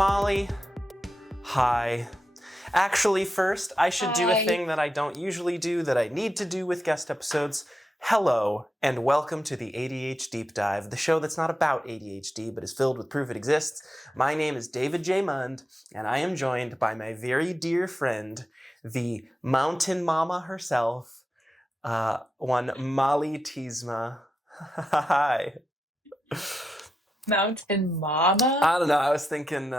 Molly, hi. Actually, first, I should do a Hi. thing that I don't usually do that I need to do with guest episodes. Hello, and welcome to the A.D.H.Deep-Dive, the show that's not about ADHD, but is filled with proof it exists. My name is David J. Mund, and I am joined by my very dear friend, the mountain mama herself, one Molly Tiesma. Hi. Mountain Mama? I don't know, I was thinking,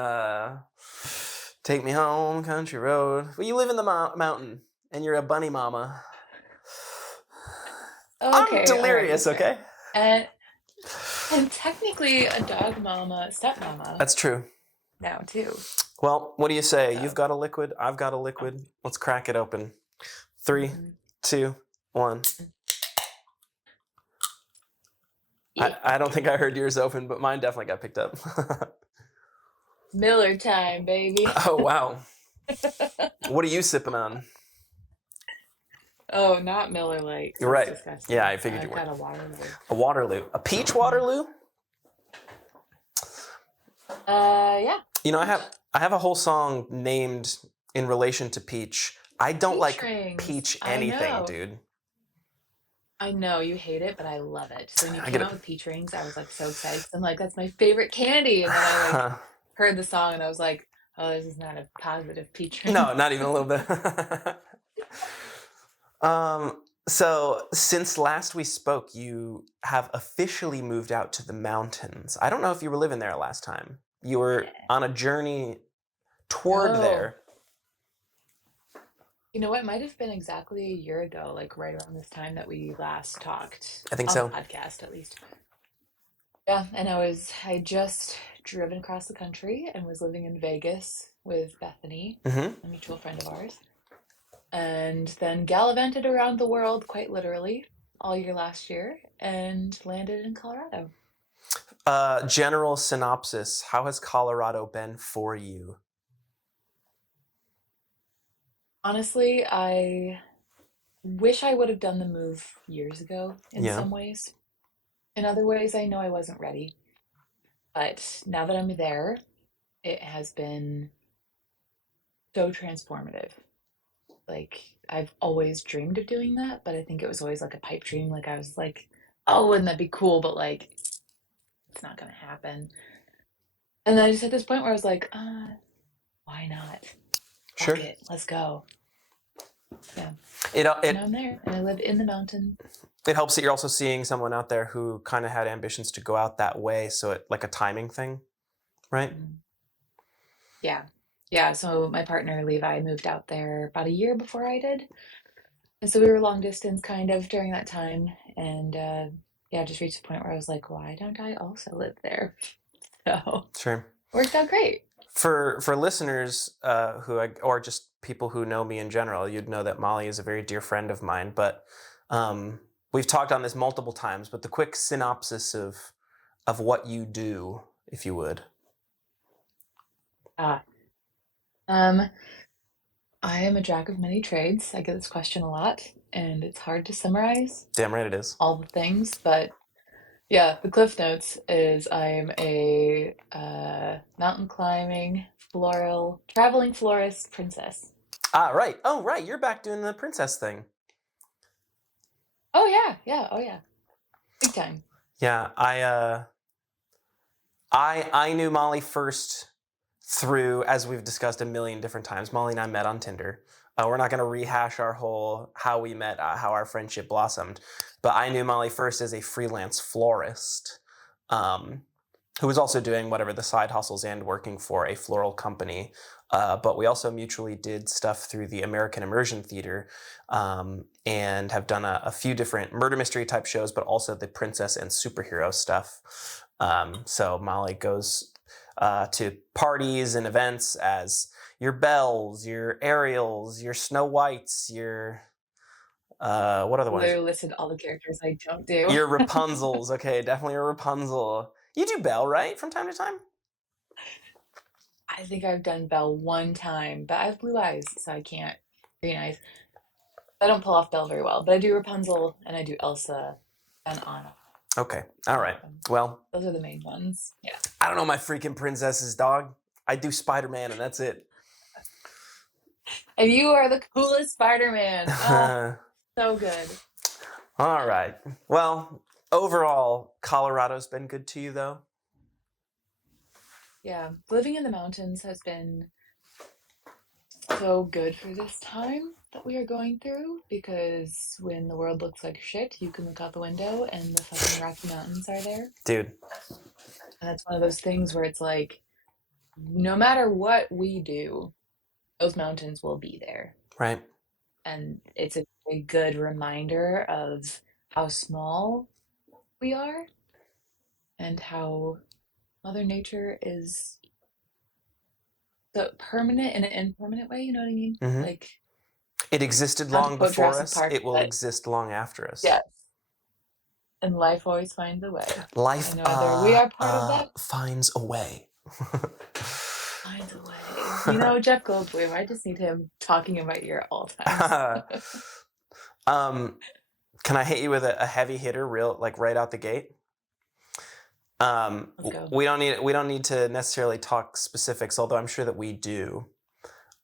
take me home, country road. Well, you live in the mountain, and you're a bunny mama. Okay, I'm delirious, all right, okay? And technically a dog mama, stepmama That's true. now too. Well, what do you say? So. You've got a liquid, I've got a liquid. Let's crack it open. 3, 2, 1. Yeah. I don't think I heard yours open, but mine definitely got picked up. Miller time, baby. Oh, wow. What are you sipping on? Oh, not Miller Lite. You're right. Disgusting. Yeah, I figured you I've were. got a Waterloo. A Waterloo. A peach Waterloo? Yeah. You know, I have a whole song named in relation to peach. I don't Peach like rings. peach I anything, know. dude. I know you hate it, but I love it. So when you I came get out it. with peach rings, I was like so excited. I'm like, that's my favorite candy. And then I like heard the song and I was like, oh, this is not a positive peach ring. No, not even a little bit. So since last we spoke, you have officially moved out to the mountains. I don't know if you were living there last time. You were on a journey toward there. You know what? It might have been exactly a year ago, like right around this time that we last talked. I think on so. the podcast, at least. Yeah, and I just driven across the country and was living in Vegas with Bethany, a mutual friend of ours. And then gallivanted around the world, quite literally, all year last year, and landed in Colorado. General synopsis. How has Colorado been for you? Honestly, I wish I would have done the move years ago in some ways. In other ways, I know I wasn't ready. But now that I'm there, it has been so transformative. Like, I've always dreamed of doing that, but I think it was always like a pipe dream. Like, I was like, oh, wouldn't that be cool? But like, it's not going to happen. And then I just hit this point where I was like, why not? Sure. Fuck it, let's go. Yeah. Now I'm there, and I live in the mountain. It helps that you're also seeing someone out there who kind of had ambitions to go out that way, so it like a timing thing, right? Yeah. Yeah, so my partner Levi moved out there about a year before I did. And so we were long distance kind of during that time. And yeah, just reached a point where I was like, why don't I also live there? So Sure. Worked out great. For listeners or just people who know me in general, you'd know that Molly is a very dear friend of mine. But we've talked on this multiple times. But the quick synopsis of what you do, if you would. I am a jack of many trades. I get this question a lot, and it's hard to summarize. Damn right it is. All the things, but yeah, the Cliff Notes is I'm a mountain climbing, traveling florist princess. Right. Oh, right. You're back doing the princess thing. Oh, yeah. Oh, yeah. Big time. Yeah, I knew Molly first through, as we've discussed a million different times, Molly and I met on Tinder. We're not going to rehash our whole how we met, how our friendship blossomed. But I knew Molly first as a freelance florist who was also doing whatever the side hustles and working for a floral company. But we also mutually did stuff through the American Immersion Theater and have done a few different murder mystery type shows, but also the princess and superhero stuff. So Molly goes to parties and events as your Belles, your Ariels, your Snow Whites, your what other ones? Literally listed all the characters I don't do. Your Rapunzels, okay, definitely a Rapunzel. You do Belle, right, from time to time? I think I've done Belle one time, but I have blue eyes, so I can't. Green eyes. I don't pull off Belle very well, but I do Rapunzel and I do Elsa and Anna. Okay, all right. Well, those are the main ones. Yeah. I don't know my freaking princesses, dog. I do Spider-Man and that's it. And you are the coolest Spider-Man. Oh, so good. All right. Well, overall, Colorado's been good to you, though? Yeah, living in the mountains has been so good for this time that we are going through because when the world looks like shit, you can look out the window and the fucking Rocky Mountains are there. Dude. And that's one of those things where it's like, no matter what we do, those mountains will be there. Right. And it's a good reminder of how small we are and how Mother Nature is the permanent in an impermanent way, you know what I mean? Mm-hmm. Like, it existed not to long quote before Jurassic us. Park, It will but exist long after us. yes. And life always finds a way. Life I know we are part of that. finds a way. Finds a way. You know, Jeff Goldblum, I just need him talking in my ear at all times. Can I hit you with a heavy hitter, right out the gate? Let's go. We don't need to necessarily talk specifics, although I'm sure that we do.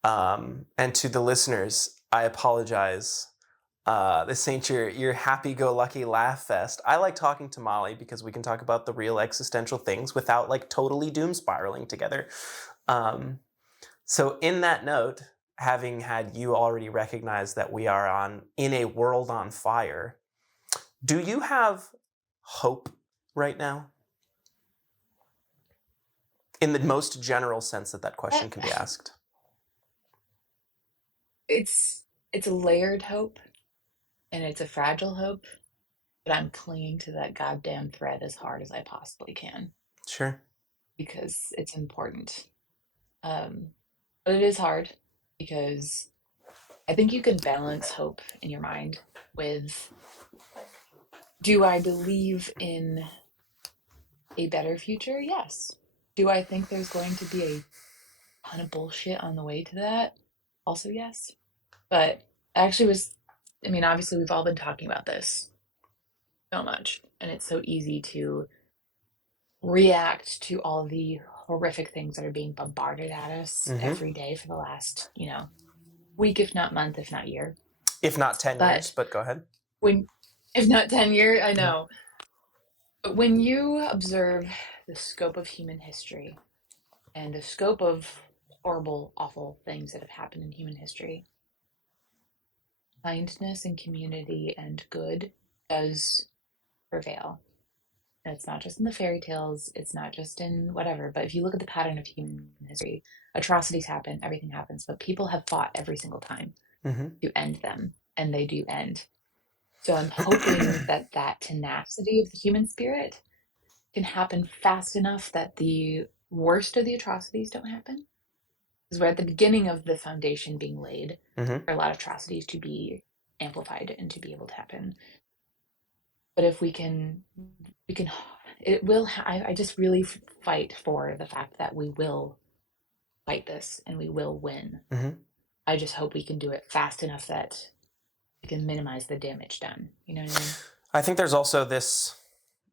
And to the listeners, I apologize. This ain't your happy-go-lucky laugh fest. I like talking to Molly because we can talk about the real existential things without like totally doom spiraling together. So in that note, having had you already recognize that we are in a world on fire, do you have hope right now? In the most general sense that question can be asked. It's a layered hope and it's a fragile hope, but I'm clinging to that goddamn thread as hard as I possibly can. Sure. Because it's important. But it is hard because I think you can balance hope in your mind with, do I believe in a better future? Yes. Do I think there's going to be a ton of bullshit on the way to that? Also, yes. But I mean, obviously, we've all been talking about this so much, and it's so easy to react to all the horrific things that are being bombarded at us every day for the last, week, if not month, if not year. If not 10 years, but go ahead. If not 10 years, I know. But when you observe the scope of human history and the scope of horrible, awful things that have happened in human history, kindness and community and good does prevail. And it's not just in the fairy tales, it's not just in whatever, but if you look at the pattern of human history, atrocities happen, everything happens, but people have fought every single time to end them, and they do end. So I'm hoping that tenacity of the human spirit can happen fast enough that the worst of the atrocities don't happen. Because we're at the beginning of the foundation being laid for a lot of atrocities to be amplified and to be able to happen. But if we can, it will, I just really fight for the fact that we will fight this and we will win. I just hope we can do it fast enough that we can minimize the damage done. You know what I mean? I think there's also this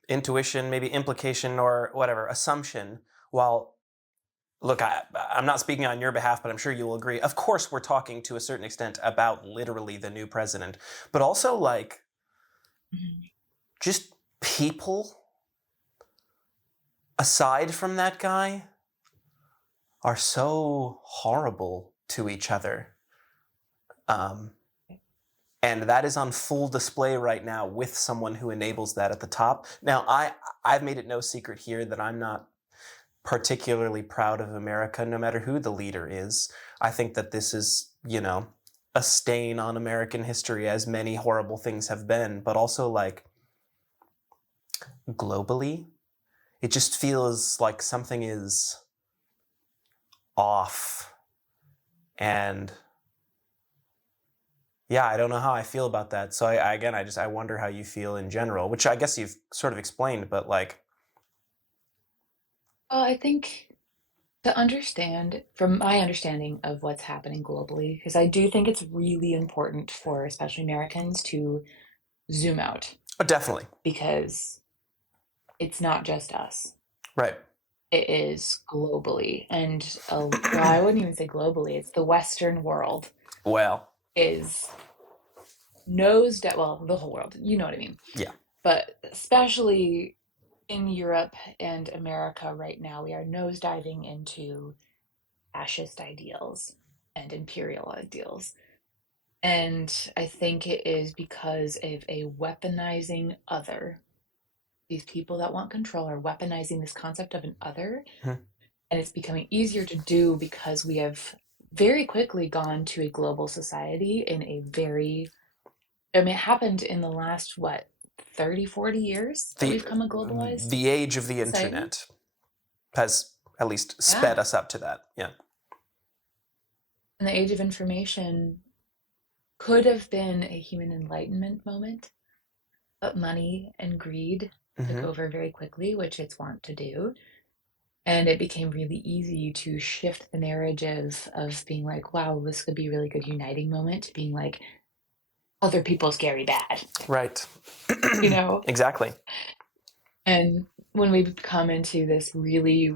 intuition, maybe implication or whatever, assumption. While, look, I'm not speaking on your behalf, but I'm sure you will agree. Of course, we're talking to a certain extent about literally the new president, but also like just people aside from that guy are so horrible to each other. And that is on full display right now with someone who enables that at the top. Now, I've made it no secret here that I'm not particularly proud of America, no matter who the leader is. I think that this is, a stain on American history, as many horrible things have been, but also like globally, it just feels like something is off. And yeah, I don't know how I feel about that. So I wonder how you feel in general, which I guess you've sort of explained, but like. Well, I think to understand, from my understanding of what's happening globally, because I do think it's really important for especially Americans to zoom out. Oh, definitely. Because it's not just us. Right. it is globally. And, well, I wouldn't even say globally, it's the Western world Well, is nosed well, the whole world, you know what I mean. yeah. But especially in Europe and America right now, we are nosediving into fascist ideals and imperial ideals. And I think it is because of a weaponizing other. These people that want control are weaponizing this concept of an other, Mhm. and it's becoming easier to do because we have very quickly gone to a global society in a very, I mean, it happened in the last, what, 30, 40 years that The we've come a globalized the age of the society? internet has at least Yeah. sped us up to that. Yeah. And the age of information could have been a human enlightenment moment, but money and greed took Hmm. over very quickly, which it's wont to do. And it became really easy to shift the narrative of being like, wow, this could be a really good uniting moment, to being like, other people scary bad, Right. you know? Exactly. And when we come into this really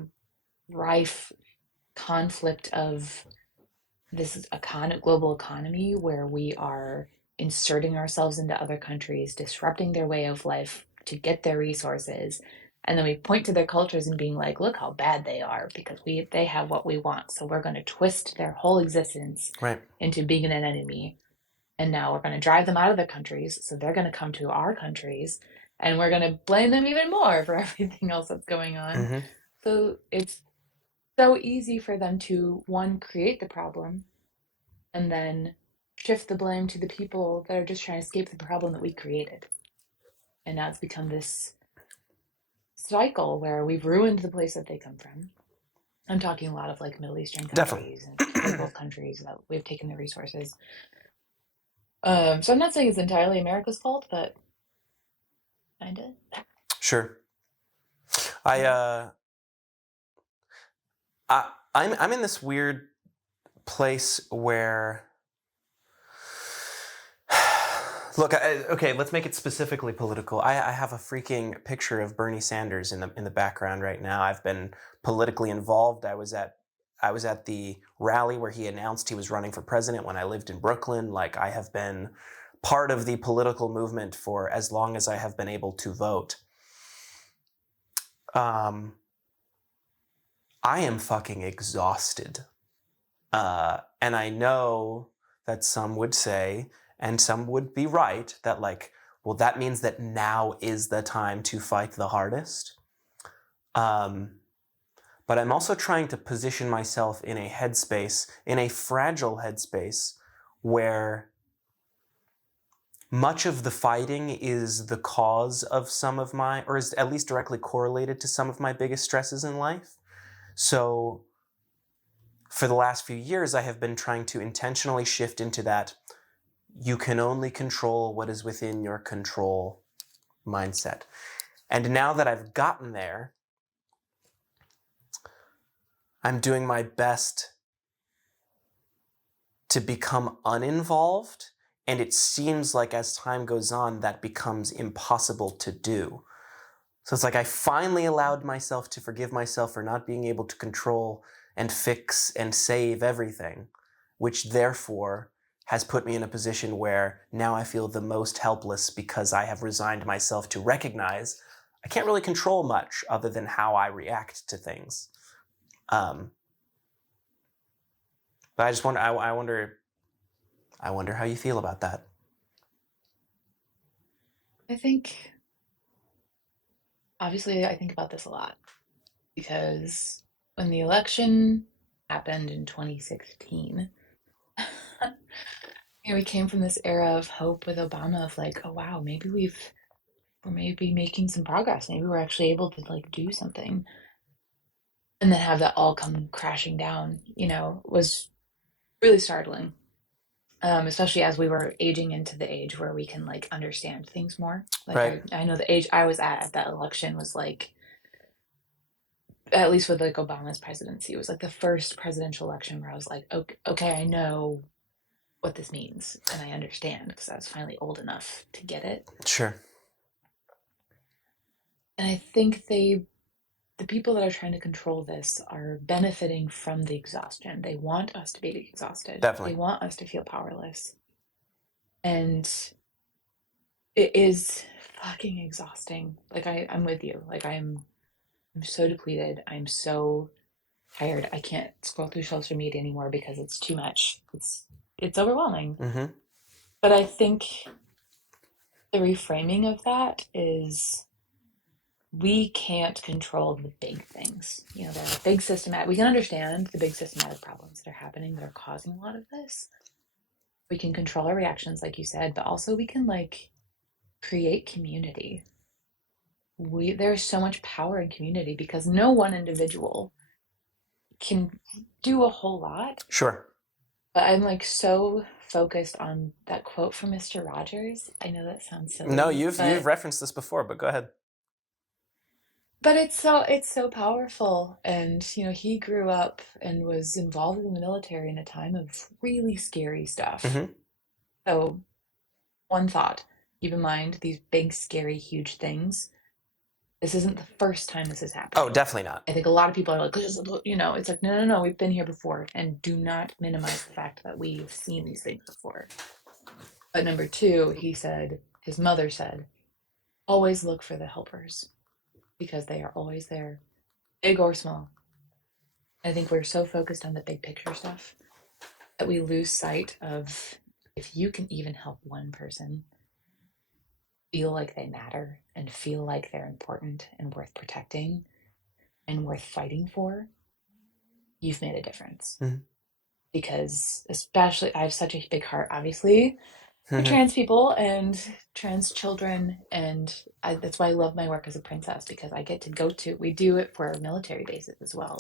rife conflict of this global economy where we are inserting ourselves into other countries, disrupting their way of life to get their resources, and then we point to their cultures and being like, look how bad they are because they have what we want, so we're going to twist their whole existence Right. into being an enemy, and now we're going to drive them out of their countries, so they're going to come to our countries, and we're going to blame them even more for everything else that's going on. Hmm. So it's so easy for them to, one, create the problem and then shift the blame to the people that are just trying to escape the problem that we created. And now it's become this cycle where we've ruined the place that they come from. I'm talking a lot of like Middle Eastern Definitely. countries and third world countries that we've taken their resources. So I'm not saying it's entirely America's fault, but kinda. Sure. I Yeah. uh I'm in this weird place where look, okay, let's make it specifically political. I have a freaking picture of Bernie Sanders in the background right now. I've been politically involved. I was at the rally where he announced he was running for president when I lived in Brooklyn. Like, I have been part of the political movement for as long as I have been able to vote. Um, I am fucking exhausted. And I know that some would say, and some would be right, that like, well, that means that now is the time to fight the hardest. Um, but I'm also trying to position myself in a headspace, in a fragile headspace, where much of the fighting is the cause of some of my, or is at least directly correlated to some of my biggest stresses in life. So for the last few years, I have been trying to intentionally shift into that you can only control what is within your control mindset. And now that I've gotten there, I'm doing my best to become uninvolved. And it seems like as time goes on, that becomes impossible to do. So it's like I finally allowed myself to forgive myself for not being able to control and fix and save everything, which therefore has put me in a position where now I feel the most helpless because I have resigned myself to recognize I can't really control much other than how I react to things. Um, but I just wonder, I wonder how you feel about that. I think, obviously, I think about this a lot because when the election happened in 2016, we came from this era of hope with Obama of like, oh wow, maybe we're maybe making some progress. Maybe we're actually able to like do something. And then have that all come crashing down, was really startling. Especially as we were aging into the age where we can like understand things more. Like Right? I know the age I was at that election was like, at least with like Obama's presidency, it was like the first presidential election where I was like, okay, okay, I know what this means and I understand because I was finally old enough to get it. Sure. And I think they the people that are trying to control this are benefiting from the exhaustion. They want us to be exhausted. Definitely. They want us to feel powerless. And it is fucking exhausting. Like I'm with you. Like I'm so depleted. I'm so tired. I can't scroll through social media anymore because it's too much. It's overwhelming. Mm-hmm. But I think the reframing of that is we can't control the big things. You know, there are big systematic, we can understand the big systematic problems that are happening that are causing a lot of this. We can control our reactions, like you said, but also we can like create community. There's so much power in community because no one individual can do a whole lot. Sure. But I'm like so focused on that quote from Mr. Rogers. I know that sounds silly. No, you've referenced this before, but go ahead. But it's so powerful. And you know, he grew up and was involved in the military in a time of really scary stuff. Mm-hmm. So one thought, keep in mind these big, scary, huge things. This isn't the first time this has happened. Oh, definitely not. I think a lot of people are like, you know, it's like, no, we've been here before. And do not minimize the fact that we've seen these things before. But number two, his mother said, always look for the helpers because they are always there, big or small. I think we're so focused on the big picture stuff that we lose sight of if you can even help one person feel like they matter and feel like they're important and worth protecting and worth fighting for, you've made a difference. Mm-hmm. Because especially, I have such a big heart, obviously, for trans people and trans children. And that's why I love my work as a princess, because I get to we do it for our military bases as well.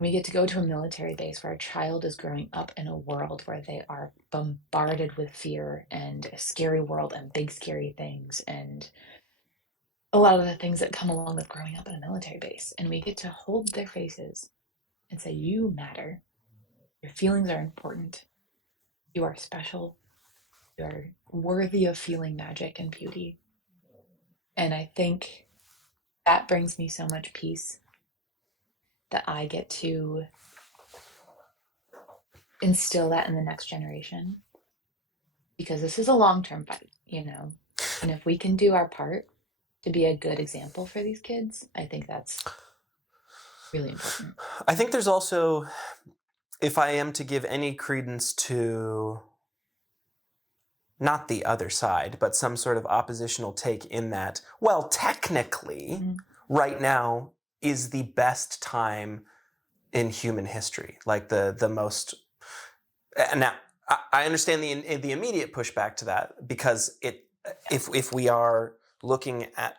We get to go to a military base where a child is growing up in a world where they are bombarded with fear and a scary world and big scary things and a lot of the things that come along with growing up in a military base. And we get to hold their faces and say, you matter. Your feelings are important. You are special. You are worthy of feeling magic and beauty. And I think that brings me so much peace that I get to instill that in the next generation, because this is a long-term fight, you know. And if we can do our part to be a good example for these kids, I think that's really important. I think there's also, if I am to give any credence to not the other side, but some sort of oppositional take in that, well, technically, right now is the best time in human history. Like the most. Now, I understand the immediate pushback to that, because if we are looking at,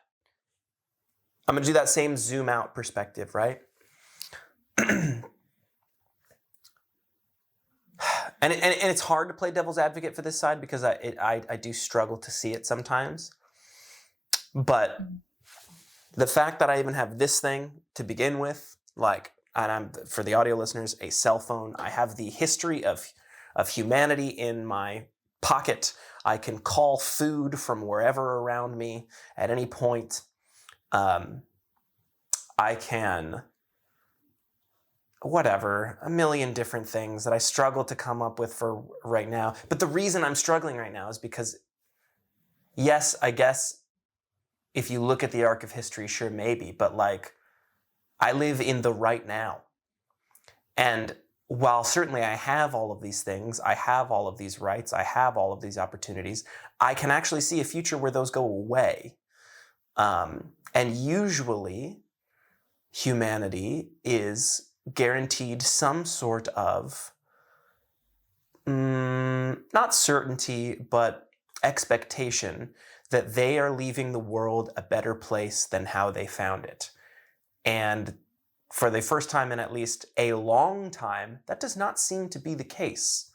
I'm going to do that same zoom out perspective, right? And it's hard to play devil's advocate for this side because I do struggle to see it sometimes. But the fact that I even have this thing to begin with, like, and I'm, for the audio listeners, a cell phone. I have the history of humanity in my pocket. I can call food from wherever around me at any point. I can, whatever, a million different things that I struggle to come up with for right now. But the reason I'm struggling right now is because, yes, I guess if you look at the arc of history, sure, maybe, but like, I live in the right now. And while certainly I have all of these things, I have all of these rights, I have all of these opportunities, I can actually see a future where those go away. And usually, humanity is guaranteed some sort of, not certainty, but expectation that they are leaving the world a better place than how they found it. And for the first time in at least a long time, that does not seem to be the case.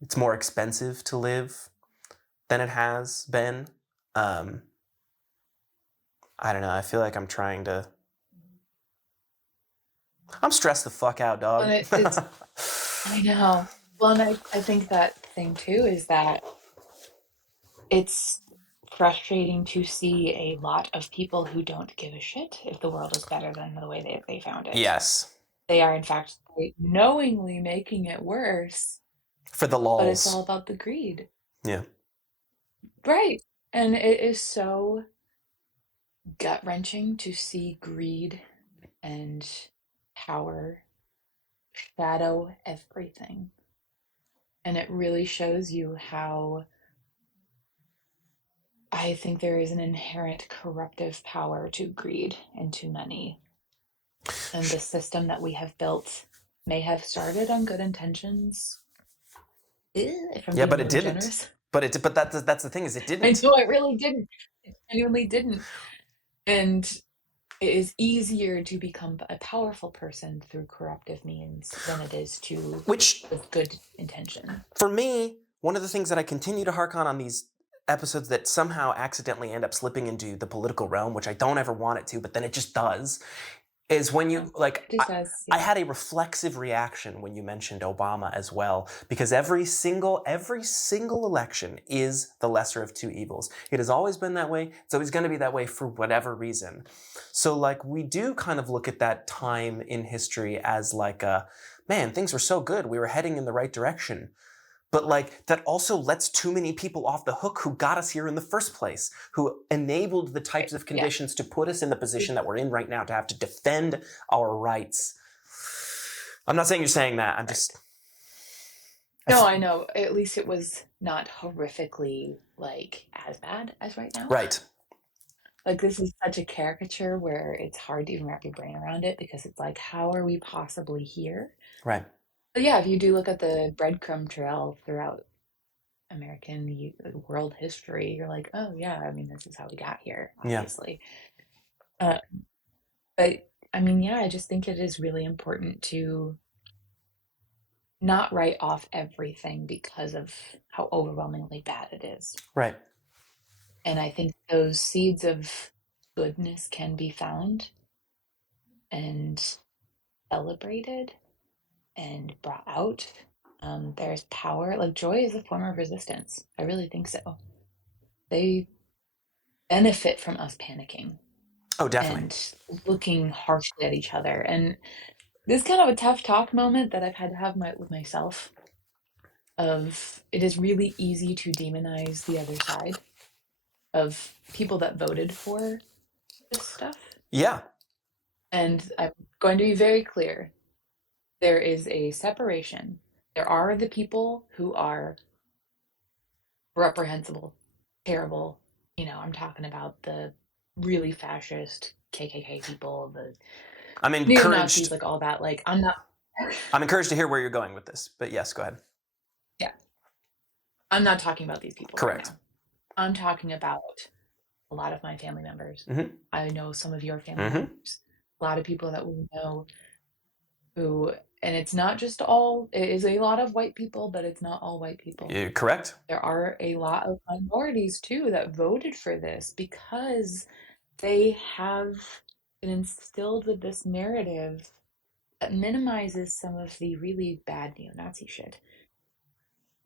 It's more expensive to live than it has been. I don't know, I feel like I'm stressed the fuck out, dog. I know. Well, and I think that thing too is that it's frustrating to see a lot of people who don't give a shit if the world is better than the way they found it. Yes. They are, in fact, knowingly making it worse. For the But it's all lulz. about the greed. Yeah. Right. And it is so gut-wrenching to see greed and power shadow everything. And it really shows you how I think there is an inherent corruptive power to greed and to money. And the system that we have built may have started on good intentions. If I'm Yeah, being but a it little didn't. generous. But that's the thing, is it I didn't. know it really didn't. It genuinely didn't. And it is easier to become a powerful person through corruptive means than it is to Which, with good intention. for me, one of the things that I continue to hark on these episodes that somehow accidentally end up slipping into the political realm, which I don't ever want it to, but then it just does, is when you, like, It just does, I yeah. had a reflexive reaction when you mentioned Obama as well, because every single election is the lesser of two evils. It has always been that way. It's always going to be that way for whatever reason. So, like, we do kind of look at that time in history as like a, man, things were so good. We were heading in the right direction. But, like, that also lets too many people off the hook who got us here in the first place, who enabled the types of conditions to put us in the position that we're in right now, to have to defend our rights. I'm not saying you're saying that. I'm just... No, I know. At least it was not horrifically, like, as bad as right now. Right. Like, this is such a caricature where it's hard to even wrap your brain around it, because it's like, how are we possibly here? Right. But yeah, if you do look at the breadcrumb trail throughout American world history, you're like, oh yeah, I mean, this is how we got here, obviously. Yeah. But I mean, yeah, I just think it is really important to not write off everything because of how overwhelmingly bad it is. Right. And I think those seeds of goodness can be found and celebrated and brought out. There's power. Like, joy is a form of resistance. I really think so. They benefit from us panicking. Oh, definitely. And looking harshly at each other. And this is kind of a tough talk moment that I've had to have with myself. Of it is really easy to demonize the other side of people that voted for this stuff. Yeah. And I'm going to be very clear. There is a separation. There are the people who are reprehensible, terrible. I'm talking about the really fascist KKK people, the I'm neo-Nazis, encouraged. like all that. Like, I'm encouraged to hear where you're going with this, but yes, go ahead. Yeah. I'm not talking about these people. Correct. Right now. I'm talking about a lot of my family members. Mm-hmm. I know some of your family members. A lot of people that we know who, and it's not just all, it is a lot of white people, but it's not all white people. Correct. There are a lot of minorities too that voted for this because they have been instilled with this narrative that minimizes some of the really bad neo-Nazi shit,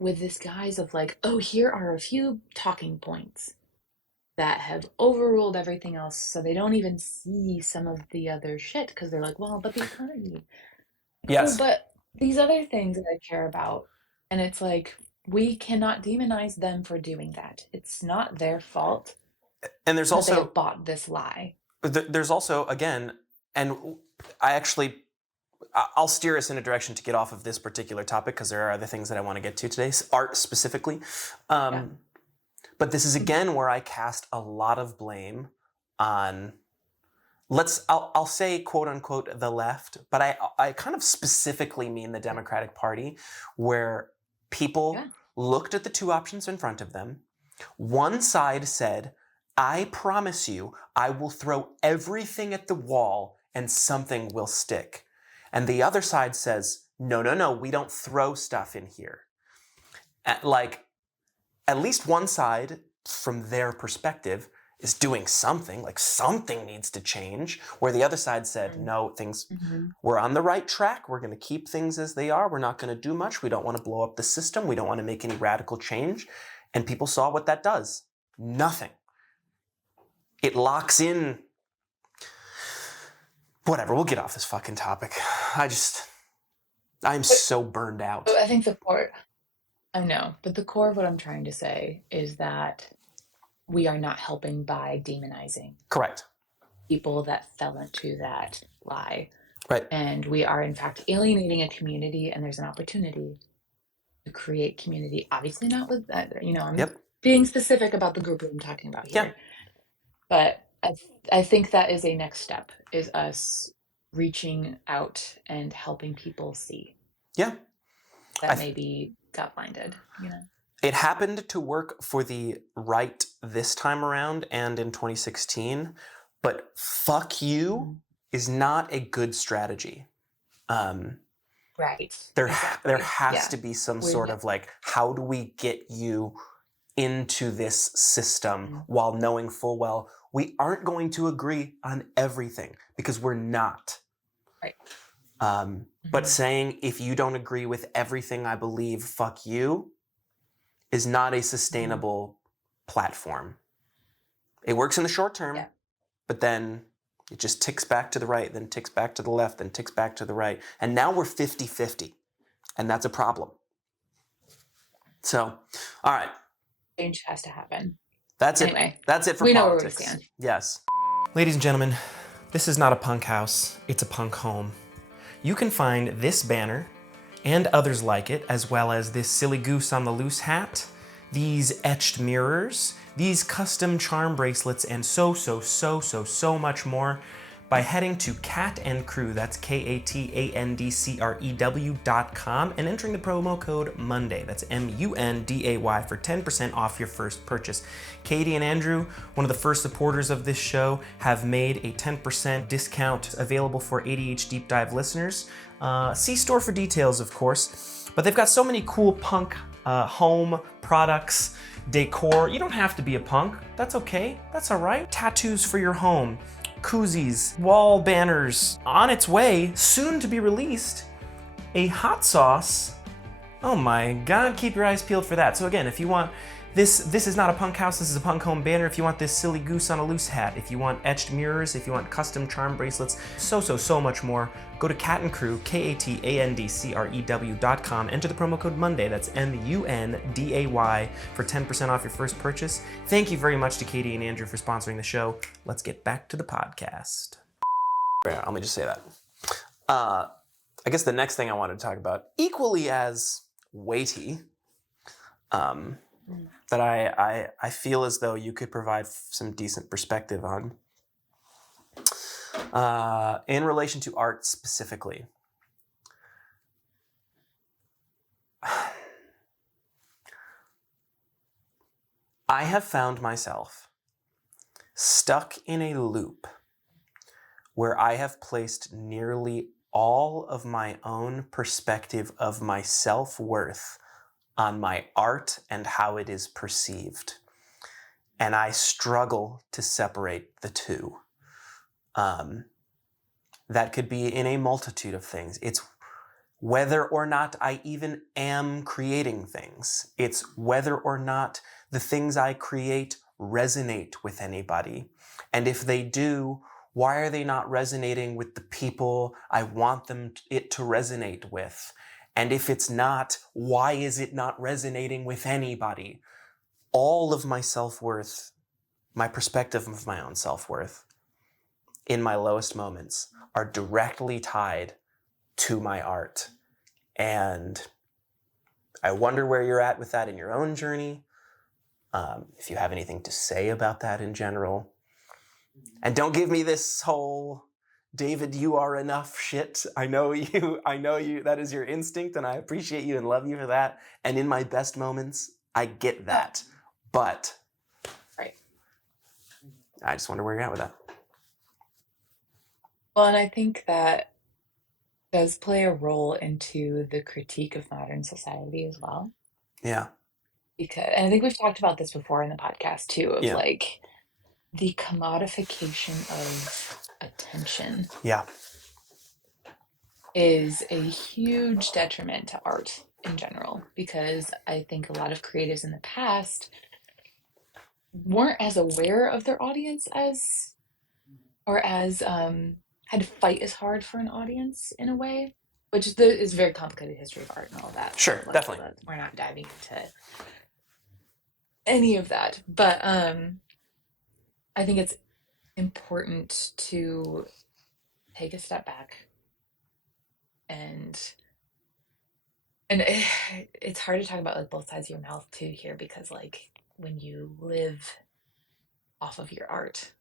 with this guise of like, oh, here are a few talking points that have overruled everything else, so they don't even see some of the other shit, because they're like, well, but the economy. Yes. Oh, but these other things that I care about. And it's like, we cannot demonize them for doing that. It's not their fault. And there's that also... they have bought this lie. There's also, again, and I'll steer us in a direction to get off of this particular topic, because there are other things that I want to get to today, art specifically. But this is, again, where I cast a lot of blame on, I'll say, quote unquote, the left, but I kind of specifically mean the Democratic Party, where people looked at the two options in front of them. One side said, I promise you, I will throw everything at the wall and something will stick. And the other side says, no, we don't throw stuff in here. At least one side, from their perspective, is doing something, like something needs to change, where the other side said, no, we're on the right track, we're going to keep things as they are, we're not going to do much, we don't want to blow up the system, we don't want to make any radical change. And people saw what that does. Nothing. it locks in. Whatever, we'll get off this fucking topic. I'm so burned out. I think the core, I know, but the core of what I'm trying to say is that we are not helping by demonizing Correct. people that fell into that lie. Right. And we are, in fact, alienating a community, and there's an opportunity to create community. Obviously, not with that, I'm being specific about the group that I'm talking about here. Yeah. But I think that is a next step, is us reaching out and helping people see. Yeah. That maybe got blinded, It happened to work for the right this time around and in 2016, but fuck you is not a good strategy. Right. There has to be some sort of like, how do we get you into this system while knowing full well we aren't going to agree on everything, because we're not. Right. But saying, if you don't agree with everything I believe, fuck you, is not a sustainable platform. It works in the short term, but then it just ticks back to the right, then ticks back to the left, then ticks back to the right. And now we're 50-50, and that's a problem. So, all right. Change has to happen. That's anyway, it. That's it for we politics. know where we stand. Yes. Ladies and gentlemen, this is not a punk house, it's a punk home. You can find this banner and others like it, as well as this silly goose on the loose hat, these etched mirrors, these custom charm bracelets, and so much more by heading to Cat and Crew, that's KATANDCREW.com, and entering the promo code MONDAY, that's MUNDAY, for 10% off your first purchase. Katie and Andrew, one of the first supporters of this show, have made a 10% discount available for ADH.Deep-Dive listeners. See store for details, of course, but they've got so many cool punk home products, decor. You don't have to be a punk. That's okay. That's all right. Tattoos for your home, koozies, wall banners. On its way, soon to be released, a hot sauce. Oh my God, keep your eyes peeled for that. So again, if you want this is not a punk house, this is a punk home banner. If you want this silly goose on a loose hat, if you want etched mirrors, if you want custom charm bracelets, so much more, go to Cat and Crew, KATANDCREW.com, enter the promo code MONDAY, that's MUNDAY, for 10% off your first purchase. Thank you very much to Katie and Andrew for sponsoring the show. Let's get back to the podcast. Let me just say that. I guess the next thing I wanted to talk about, equally as weighty, that I feel as though you could provide some decent perspective on, in relation to art specifically. I have found myself stuck in a loop where I have placed nearly all of my own perspective of my self-worth on my art and how it is perceived. And I struggle to separate the two. That could be in a multitude of things. It's whether or not I even am creating things. It's whether or not the things I create resonate with anybody. And if they do, why are they not resonating with the people I want it to resonate with? And if it's not, why is it not resonating with anybody? All of my self-worth, my perspective of my own self-worth, in my lowest moments, are directly tied to my art. And I wonder where you're at with that in your own journey. If you have anything to say about that in general. And don't give me this whole, David, you are enough shit. I know you, that is your instinct, and I appreciate you and love you for that. And in my best moments, I get that. But right. I just wonder where you're at with that. Well, and I think that does play a role into the critique of modern society as well. Yeah. And I think we've talked about this before in the podcast too, of like the commodification of attention. Yeah. Is a huge detriment to art in general, because I think a lot of creatives in the past weren't as aware of their audience as, or as had to fight as hard for an audience in a way, which is a very complicated history of art and all that. Sure, So like definitely. we're not diving into any of that, but I think it's important to take a step back and and it's hard to talk about like both sides of your mouth too here because like when you live off of your art,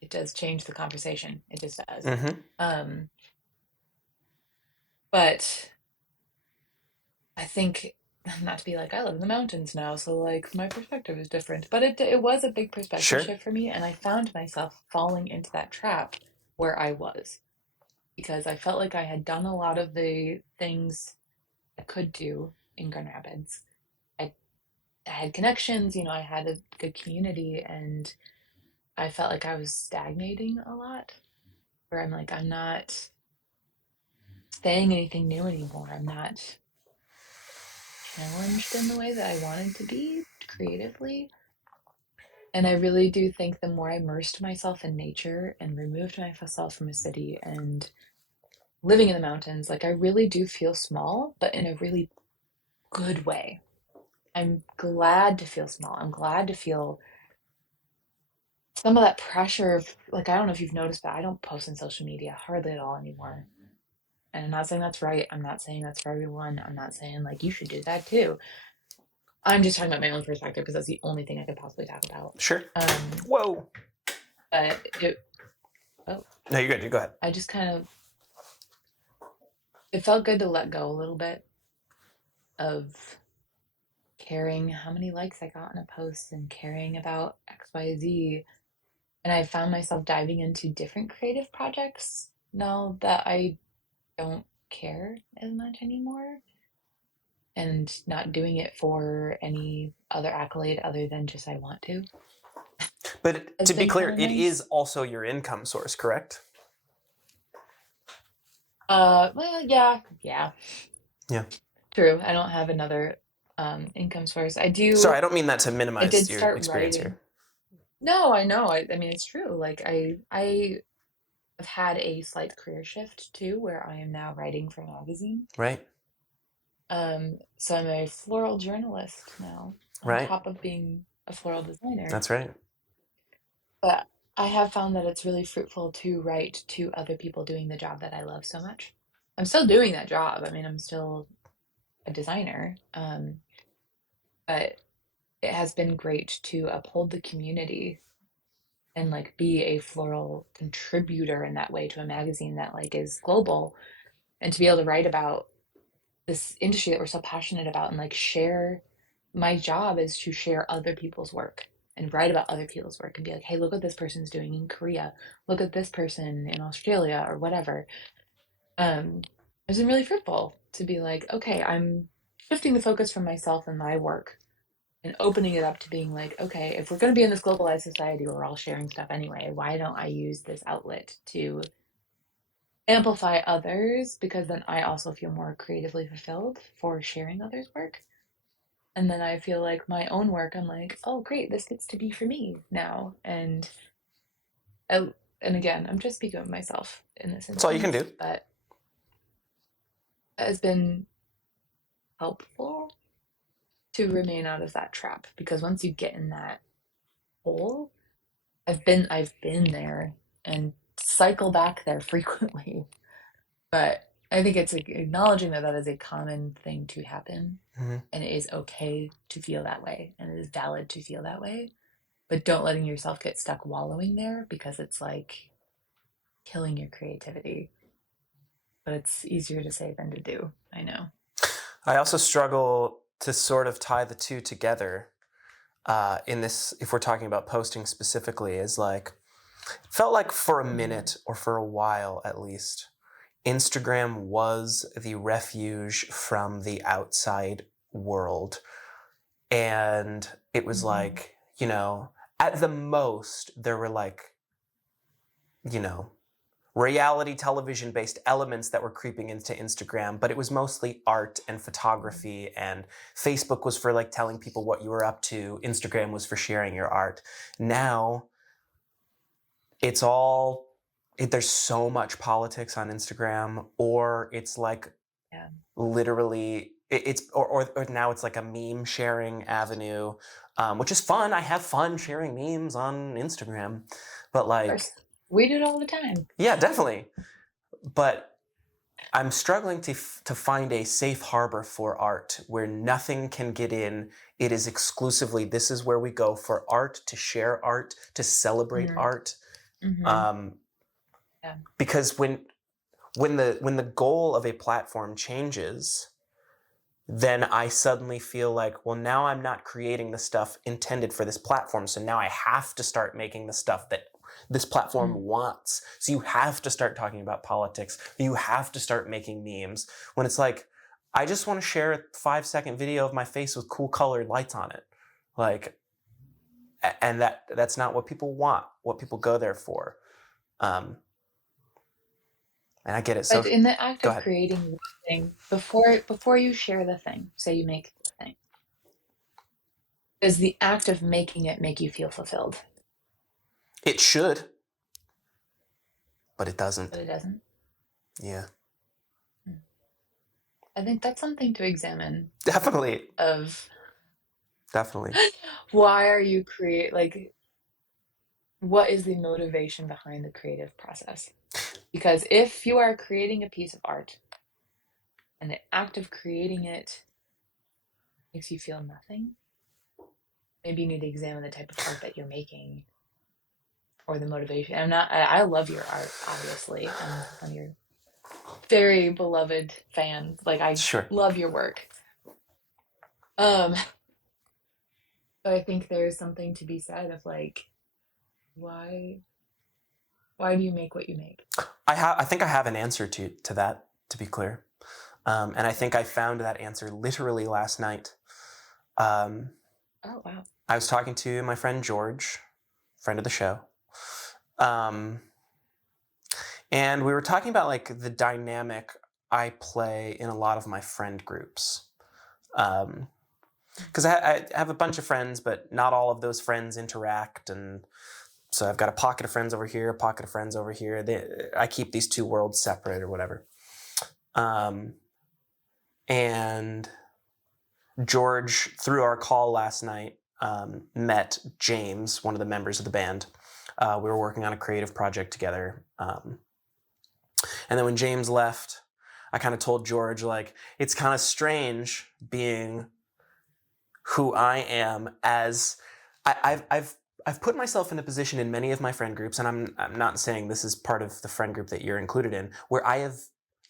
it does change the conversation. It just does. Mm-hmm. Um, but I think not to be like I live in the mountains now, so like my perspective is different. But it was a big perspective Sure. shift for me, and I found myself falling into that trap where I was because I felt like I had done a lot of the things I could do in Grand Rapids. I, I had connections, I had a good community, and I felt like I was stagnating a lot. Where I'm like, I'm not saying anything new anymore. I'm not challenged in the way that I wanted to be creatively. And I really do think the more I immersed myself in nature and removed myself from a city and living in the mountains, like I really do feel small, but in a really good way. I'm glad to feel small. I'm glad to feel some of that pressure of, like, I don't know if you've noticed, but I don't post on social media hardly at all anymore. And I'm not saying that's right. I'm not saying that's for everyone. I'm not saying like you should do that too. I'm just talking about my own perspective because that's the only thing I could possibly talk about. Sure. Um, Whoa. but oh, No, you're good. You go ahead. I just kind of, it felt good to let go a little bit of caring how many likes I got on a post and caring about XYZ. And I found myself diving into different creative projects now that I don't care as much anymore and not doing it for any other accolade other than just I want to But has to be been kind clear, of it is nice. also your income source, correct? Well, yeah, Yeah. true. I don't have another income source. Sorry, I don't mean that to I minimize did your start experience writing. here. No, I know. I mean, it's true. Like I have had a slight career shift too, where I am now writing for a magazine. Right? So I'm a floral journalist now, on Right? top of being a floral designer. That's right. But I have found that it's really fruitful to write to other people doing the job that I love so much. I'm still doing that job. I mean, I'm still a designer, but it has been great to uphold the community and like be a floral contributor in that way to a magazine that like is global and to be able to write about this industry that we're so passionate about and like share. My job is to share other people's work and write about other people's work and be like, hey, look what this person's doing in Korea, look at this person in Australia or whatever. um it's been really fruitful to be like, okay, I'm shifting the focus from myself and my work and opening it up to being like, okay, if we're going to be in this globalized society where we're all sharing stuff anyway, why don't I use this outlet to amplify others, because then I also feel more creatively fulfilled for sharing others' work. And then I feel like my own work, I'm like, oh, great, this gets to be for me now. And again, I'm just speaking of myself in this That's all you can instance, do. but it has been helpful to remain out of that trap because once you get in that hole, I've been there and cycle back there frequently. But I think it's like acknowledging that that is a common thing to happen, Mm-hmm. and it is okay to feel that way, and it is valid to feel that way. But don't letting yourself get stuck wallowing there because it's like killing your creativity. But it's easier to say than to do. I know. I also struggle to sort of tie the two together in this, if we're talking about posting specifically, is like, felt like for a Mm. minute or for a while at least, Instagram was the refuge from the outside world. And it was Mm-hmm. like, at the most, there were like, you know, reality television based elements that were creeping into Instagram, but it was mostly art and photography, and Facebook was for like telling people what you were up to. Instagram was for sharing your art. Now it's all, there's so much politics on Instagram, or it's like literally or now it's like a meme sharing avenue, which is fun. I have fun sharing memes on Instagram, but like, of course. We do it all the time. Yeah, definitely. But I'm struggling to find a safe harbor for art where nothing can get in. It is exclusively, this is where we go for art, to share art, to celebrate art. Because when the goal of a platform changes, then I suddenly feel like, well, now I'm not creating the stuff intended for this platform. So now I have to start making the stuff that this platform wants. So you have to start talking about politics. You have to start making memes. When it's like, I just want to share a 5-second video of my face with cool colored lights on it. Like, and that's not what people want, what people go there for. And I get it. So, but in the act of creating the thing, before you share the thing, say you make the thing, does the act of making it make you feel fulfilled? It should, but it doesn't. But it doesn't? Yeah. I think that's something to examine. Definitely. Definitely. Why are you what is the motivation behind the creative process? Because if you are creating a piece of art and the act of creating it makes you feel nothing, maybe you need to examine the type of art that you're making or the motivation. I love your art, obviously. I'm one of your very beloved fans. Like, I love your work. But I think there's something to be said of like, why do you make what you make? I think I have an answer to that, to be clear. And I think I found that answer literally last night. Oh, wow. I was talking to my friend George, friend of the show. And we were talking about like the dynamic I play in a lot of my friend groups. Because I have a bunch of friends, but not all of those friends interact. And so I've got a pocket of friends over here, a pocket of friends over here. I keep these two worlds separate or whatever. And George, through our call last night, met James, one of the members of the band. We were working on a creative project together. And then when James left, I kind of told George, like, it's kind of strange being who I am, as I've put myself in a position in many of my friend groups, and I'm not saying this is part of the friend group that you're included in, where I have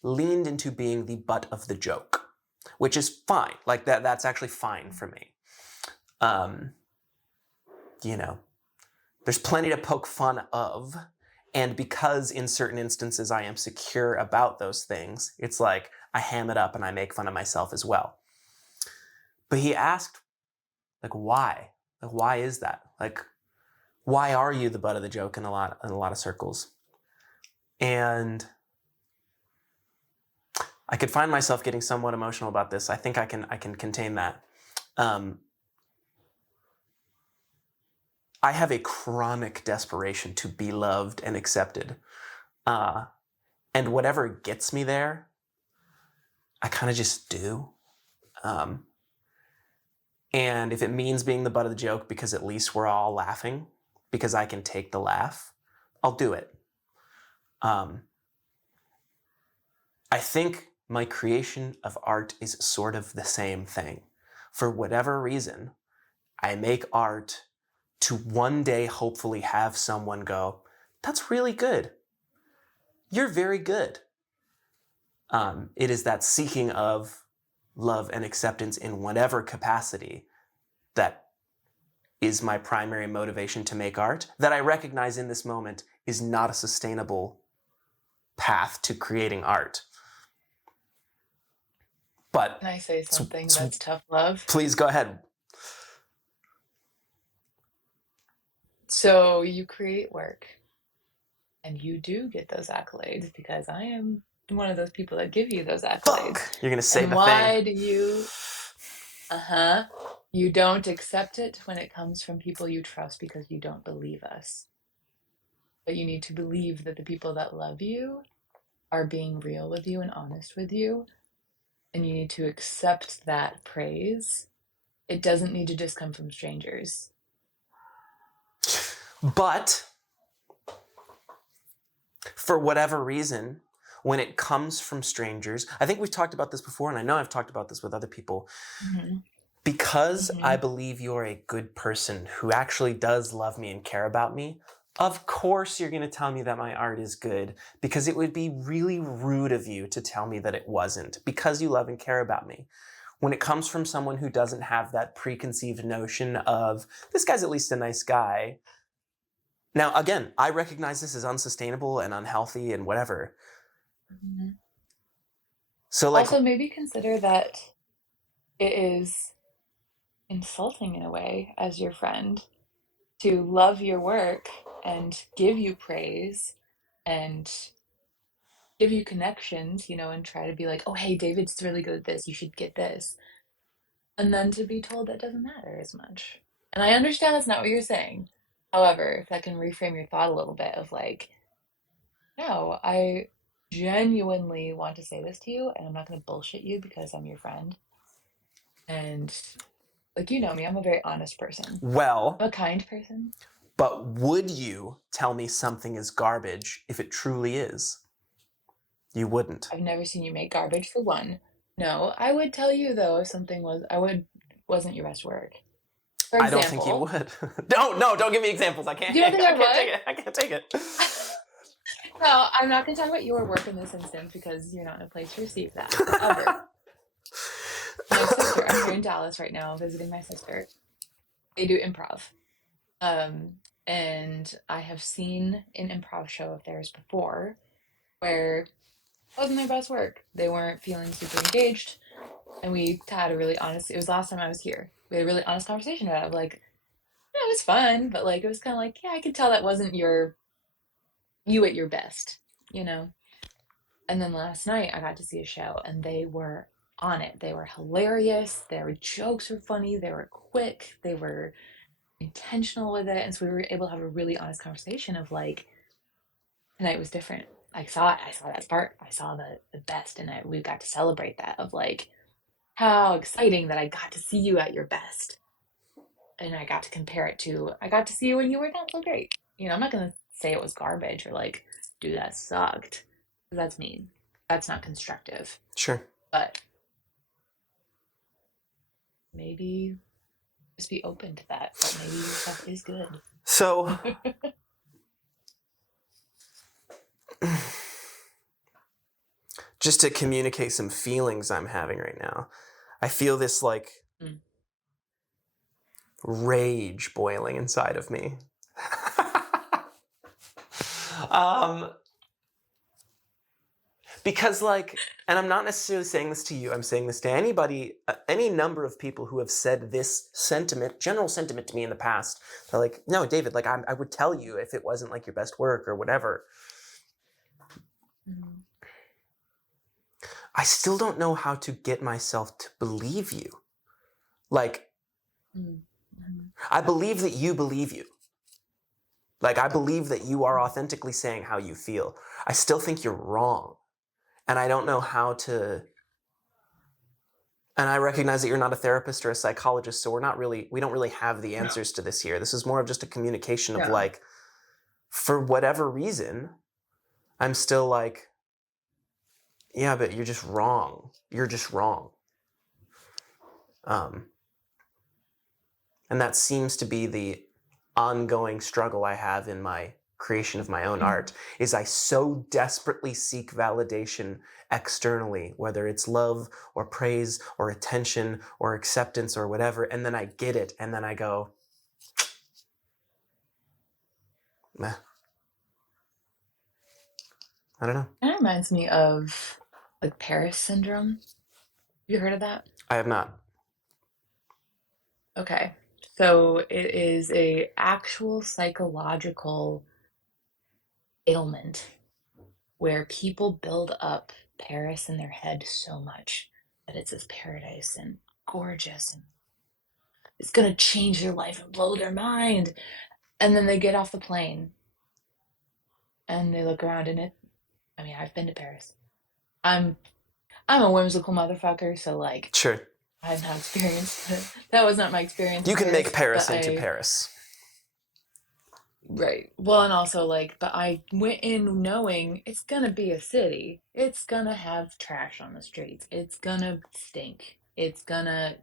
leaned into being the butt of the joke, which is fine. Like that's actually fine for me. There's plenty to poke fun of. And because in certain instances I am secure about those things, it's like I ham it up and I make fun of myself as well. But he asked, like, why? Like, why is that? Like, why are you the butt of the joke in a lot of circles? And I could find myself getting somewhat emotional about this. I think I can contain that. I have a chronic desperation to be loved and accepted. And whatever gets me there, I kind of just do. And if it means being the butt of the joke because at least we're all laughing, because I can take the laugh, I'll do it. I think my creation of art is sort of the same thing. For whatever reason, I make art to one day hopefully have someone go, that's really good. You're very good. It is that seeking of love and acceptance in whatever capacity that is my primary motivation to make art, that I recognize in this moment is not a sustainable path to creating art. But can I say something that's tough love? Please go ahead. So you create work And you do get those accolades because I am one of those people that give you those accolades. Fuck! You're gonna say And the thing. why do you, you don't accept it when it comes from people you trust because you don't believe us. But you need to believe that the people that love you are being real with you and honest with you. And you need to accept that praise. It doesn't need to just come from strangers. But for whatever reason, when it comes from strangers, I think we've talked about this before, and I know I've talked about this with other people. Mm-hmm. Because Mm-hmm. I believe you're a good person who actually does love me and care about me, of course you're going to tell me that my art is good, because it would be really rude of you to tell me that it wasn't, because you love and care about me. When it comes from someone who doesn't have that preconceived notion of, this guy's at least a nice guy. Now, again, I recognize this as unsustainable and unhealthy and whatever. Mm-hmm. So, like, Also, maybe consider that it is insulting in a way as your friend to love your work and give you praise and give you connections, and try to be like, oh, hey, David's really good at this. You should get this. And then to be told that doesn't matter as much. And I understand that's not what you're saying. However, if that can reframe your thought a little bit of like, no, I genuinely want to say this to you, and I'm not going to bullshit you because I'm your friend. And like, you know me, I'm a very honest person. well, I'm a kind person. but would you tell me something is garbage if it truly is? You wouldn't. I've never seen you make garbage for one. No, I would tell you though if something wasn't your best work. For I don't think you example, would. Don't give me examples. I can't. you don't think I I can't take would? it. I can't take it. No, I'm not going to talk about your work in this instance because you're not in a place to receive that. However, my sister, I'm here in Dallas right now visiting my sister. They do improv. Um, and I have seen an improv show of theirs before where it wasn't their best work. They weren't feeling super engaged. And we had a really honest, it was last time I was here. We had a really honest conversation about it. Like, yeah, it was fun, but like, it was kind of like, yeah, I could tell that wasn't you at your best, you know? And then last night I got to see a show and they were on it. They were hilarious. Their jokes were funny. They were quick. They were intentional with it. And so we were able to have a really honest conversation of like, tonight was different. I saw it. I saw that part. I saw the best. And we got to celebrate that of like, how exciting that I got to see you at your best. And I got to compare it to, I got to see you when you were not so great. I'm not going to say it was garbage or like, dude, that sucked. Because that's mean. That's not constructive. Sure. But maybe just be open to that. But maybe your stuff is good. So, just to communicate some feelings I'm having right now, I feel this like rage boiling inside of me. Because like, and I'm not necessarily saying this to you, I'm saying this to anybody, any number of people who have said this sentiment, general sentiment to me in the past. They're like, no, David, like I would tell you if it wasn't like your best work or whatever. Mm-hmm. I still don't know how to get myself to believe you. Like, Mm-hmm. I believe that you believe you. Like, I believe that you are authentically saying how you feel. I still think you're wrong. And I don't know how to... And I recognize that you're not a therapist or a psychologist, so we don't really have the answers to this here. This is more of just a communication of like, for whatever reason, I'm still like, yeah, but you're just wrong. You're just wrong. And that seems to be the ongoing struggle I have in my creation of my own art, is I so desperately seek validation externally, whether it's love or praise or attention or acceptance or whatever, and then I get it, and then I go, meh. I don't know. That reminds me of like Paris syndrome. You heard of that? I have not. Okay. So it is a actual psychological ailment where people build up Paris in their head so much that it's this paradise and gorgeous and it's going to change their life and blow their mind. And then they get off the plane and they look around and I mean, I've been to Paris. I'm I'm a whimsical motherfucker, so like Sure. I've not experienced it. That was not my experience You in can make Paris, Paris but into Paris. right. Well, and also like, but I went in knowing it's gonna be a city. It's gonna have trash on the streets. It's gonna stink. It's gonna,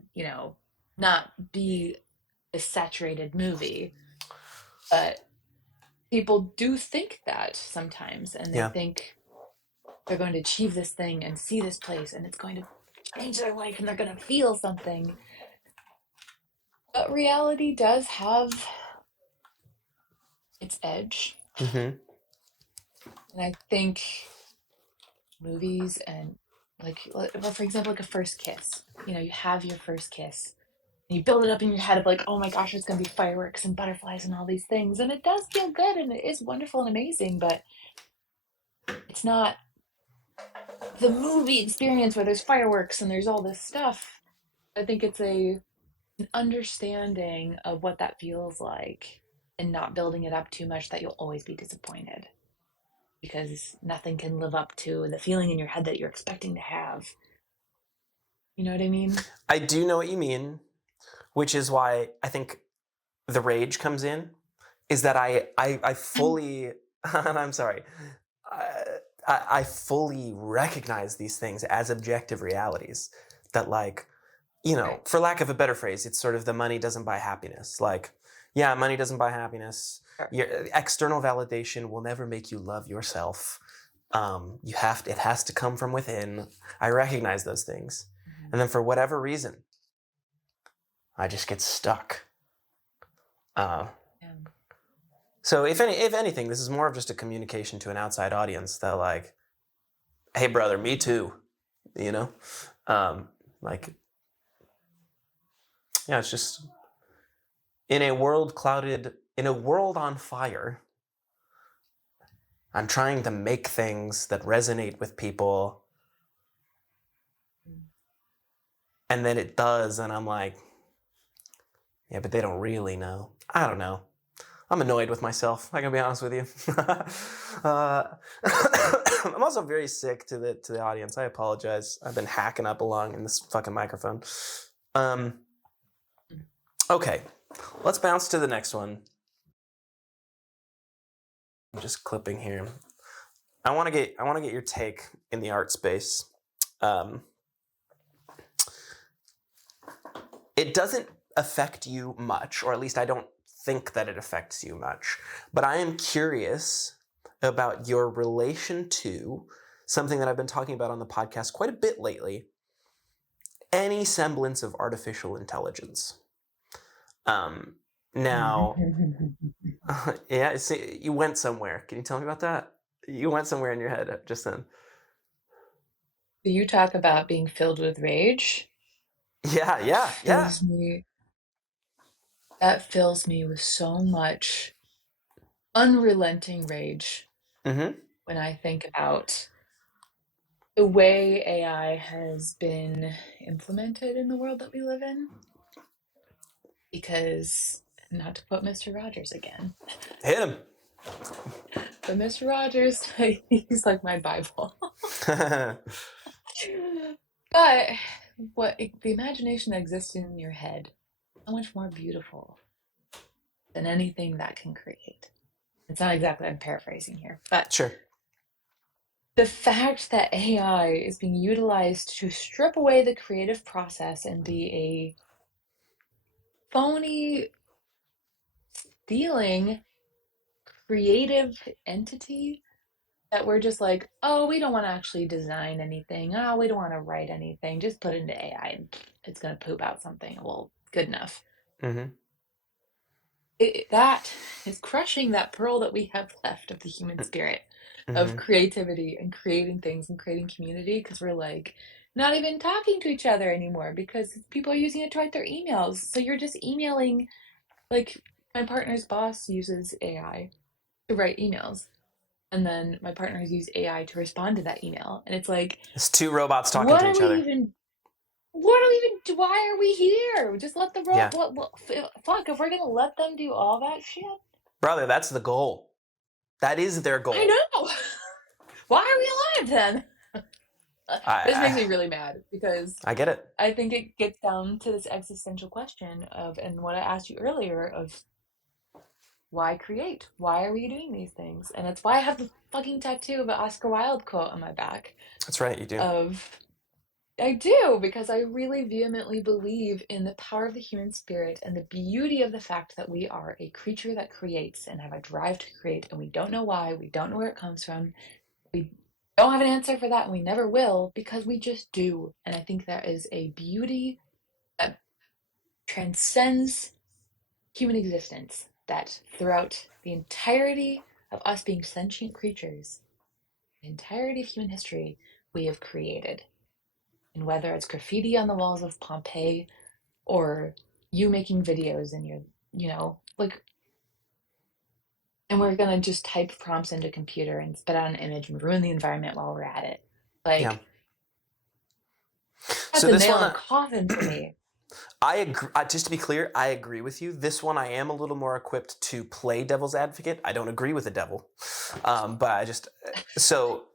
not be a saturated movie. But people do think that sometimes, and they Yeah. think they're going to achieve this thing and see this place, and it's going to change their life, and they're going to feel something. But reality does have its edge. Mm-hmm. And I think movies and well, for example, like a first kiss. You have your first kiss. And you build it up in your head of like, oh my gosh, it's gonna be fireworks and butterflies and all these things. And it does feel good and it is wonderful and amazing, but it's not the movie experience where there's fireworks and there's all this stuff. I think it's an understanding of what that feels like and not building it up too much that you'll always be disappointed because nothing can live up to the feeling in your head that you're expecting to have. You know what I mean? I do know what you mean, which is why I think the rage comes in. Is that I fully, and I'm sorry, I fully recognize these things as objective realities. That like, Right. for lack of a better phrase, it's sort of the money doesn't buy happiness. Like, yeah, money doesn't buy happiness. Sure. Your external validation will never make you love yourself. It has to come from within. I recognize those things. Mhm. And then for whatever reason, I just get stuck. Uh, Yeah. so if anything, this is more of just a communication to an outside audience that like, hey brother, me too. You know? Like, yeah, it's just in a world on fire, I'm trying to make things that resonate with people. And then it does, and I'm like, yeah, but they don't really know. I don't know. I'm annoyed with myself. I gotta be honest with you. I'm also very sick to the audience. I apologize. I've been hacking up along in this fucking microphone. Okay, let's bounce to the next one. I'm just clipping here. I want to get your take in the art space. It doesn't affect you much, or at least I don't think that it affects you much. But I am curious about your relation to something that I've been talking about on the podcast quite a bit lately: any semblance of artificial intelligence. Now, yeah, see, you went somewhere. Can you tell me about that? You went somewhere in your head just then. You talk about being filled with rage. Yeah. That fills me with so much unrelenting rage Mm-hmm. when I think about the way AI has been implemented in the world that we live in. Because, not to quote Mr. Rogers again, Hit him. but Mr. Rogers, he's like my Bible. But the imagination that exists in your head, so much more beautiful than anything that can create. It's not exactly, I'm paraphrasing here, but Sure. the fact that AI is being utilized to strip away the creative process and be a phony, stealing, creative entity that we're just like, oh, we don't want to actually design anything. Oh, we don't want to write anything. Just put it into AI and it's going to poop out something. Well, good enough. Mm-hmm. That is crushing that pearl that we have left of the human spirit of Mm-hmm. creativity and creating things and creating community because we're like not even talking to each other anymore because people are using it to write their emails. So you're just emailing. Like my partner's boss uses AI to write emails. And then my partner has used AI to respond to that email. And it's like, It's two robots talking to each other. Why are we here? Just let the Yeah. fuck, if we're gonna let them do all that shit. Brother, that's the goal. That is their goal. I know. Why are we alive then? This makes me really mad because I get it. I think it gets down to this existential question of, and what I asked you earlier, of why create? Why are we doing these things? And it's why I have the fucking tattoo of an Oscar Wilde quote on my back. That's right, you do. I do, because I really vehemently believe in the power of the human spirit and the beauty of the fact that we are a creature that creates and have a drive to create, and we don't know why, we don't know where it comes from. We don't have an answer for that, and we never will, because we just do. And I think there is a beauty that transcends human existence, that throughout the entirety of us being sentient creatures, the entirety of human history, we have created. And whether it's graffiti on the walls of Pompeii or you making videos and like, and we're gonna just type prompts into a computer and spit out an image and ruin the environment while we're at it. Like, Yeah. that's So a this nail in one, a coffin for me. I agree. Just to be clear, I agree with you. This one, I am a little more equipped to play devil's advocate. I don't agree with the devil, but I just so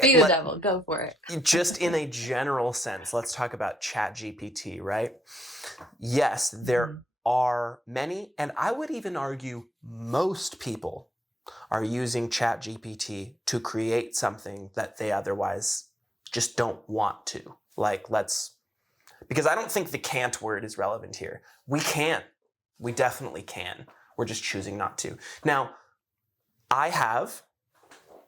Be the devil, go for it. just in a general sense, let's talk about ChatGPT, right? Yes, there are many, and I would even argue most people are using ChatGPT to create something that they otherwise just don't want to. Like, because I don't think the can't word is relevant here. We can. We definitely can. We're just choosing not to. Now, I have,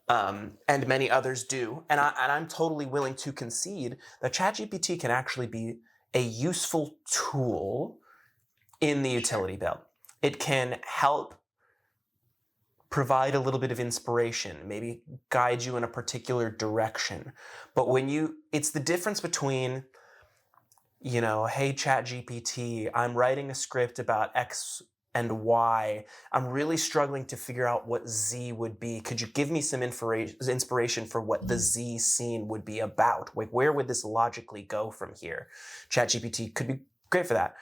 and many others do, and I'm totally willing to concede that ChatGPT can actually be a useful tool in the utility belt. It can help provide a little bit of inspiration, maybe guide you in a particular direction. But it's the difference between, hey, ChatGPT, I'm writing a script about X and Y. I'm really struggling to figure out what Z would be. Could you give me some inspiration for what the Z scene would be about? Like, where would this logically go from here? ChatGPT could be great for that.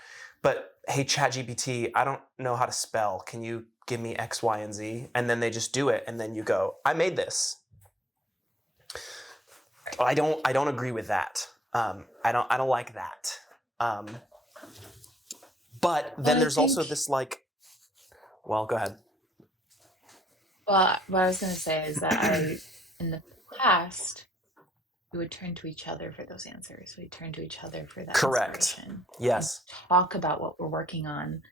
But hey, ChatGPT, I don't know how to spell. Can you give me X, Y, and Z? And then they just do it, and then you go, I made this. I don't agree with that. I don't like that. But then there's also this well, go ahead. Well, what I was going to say is that in the past, we would turn to each other for those answers. We'd turn to each other for that inspiration. Yes. Talk about what we're working on.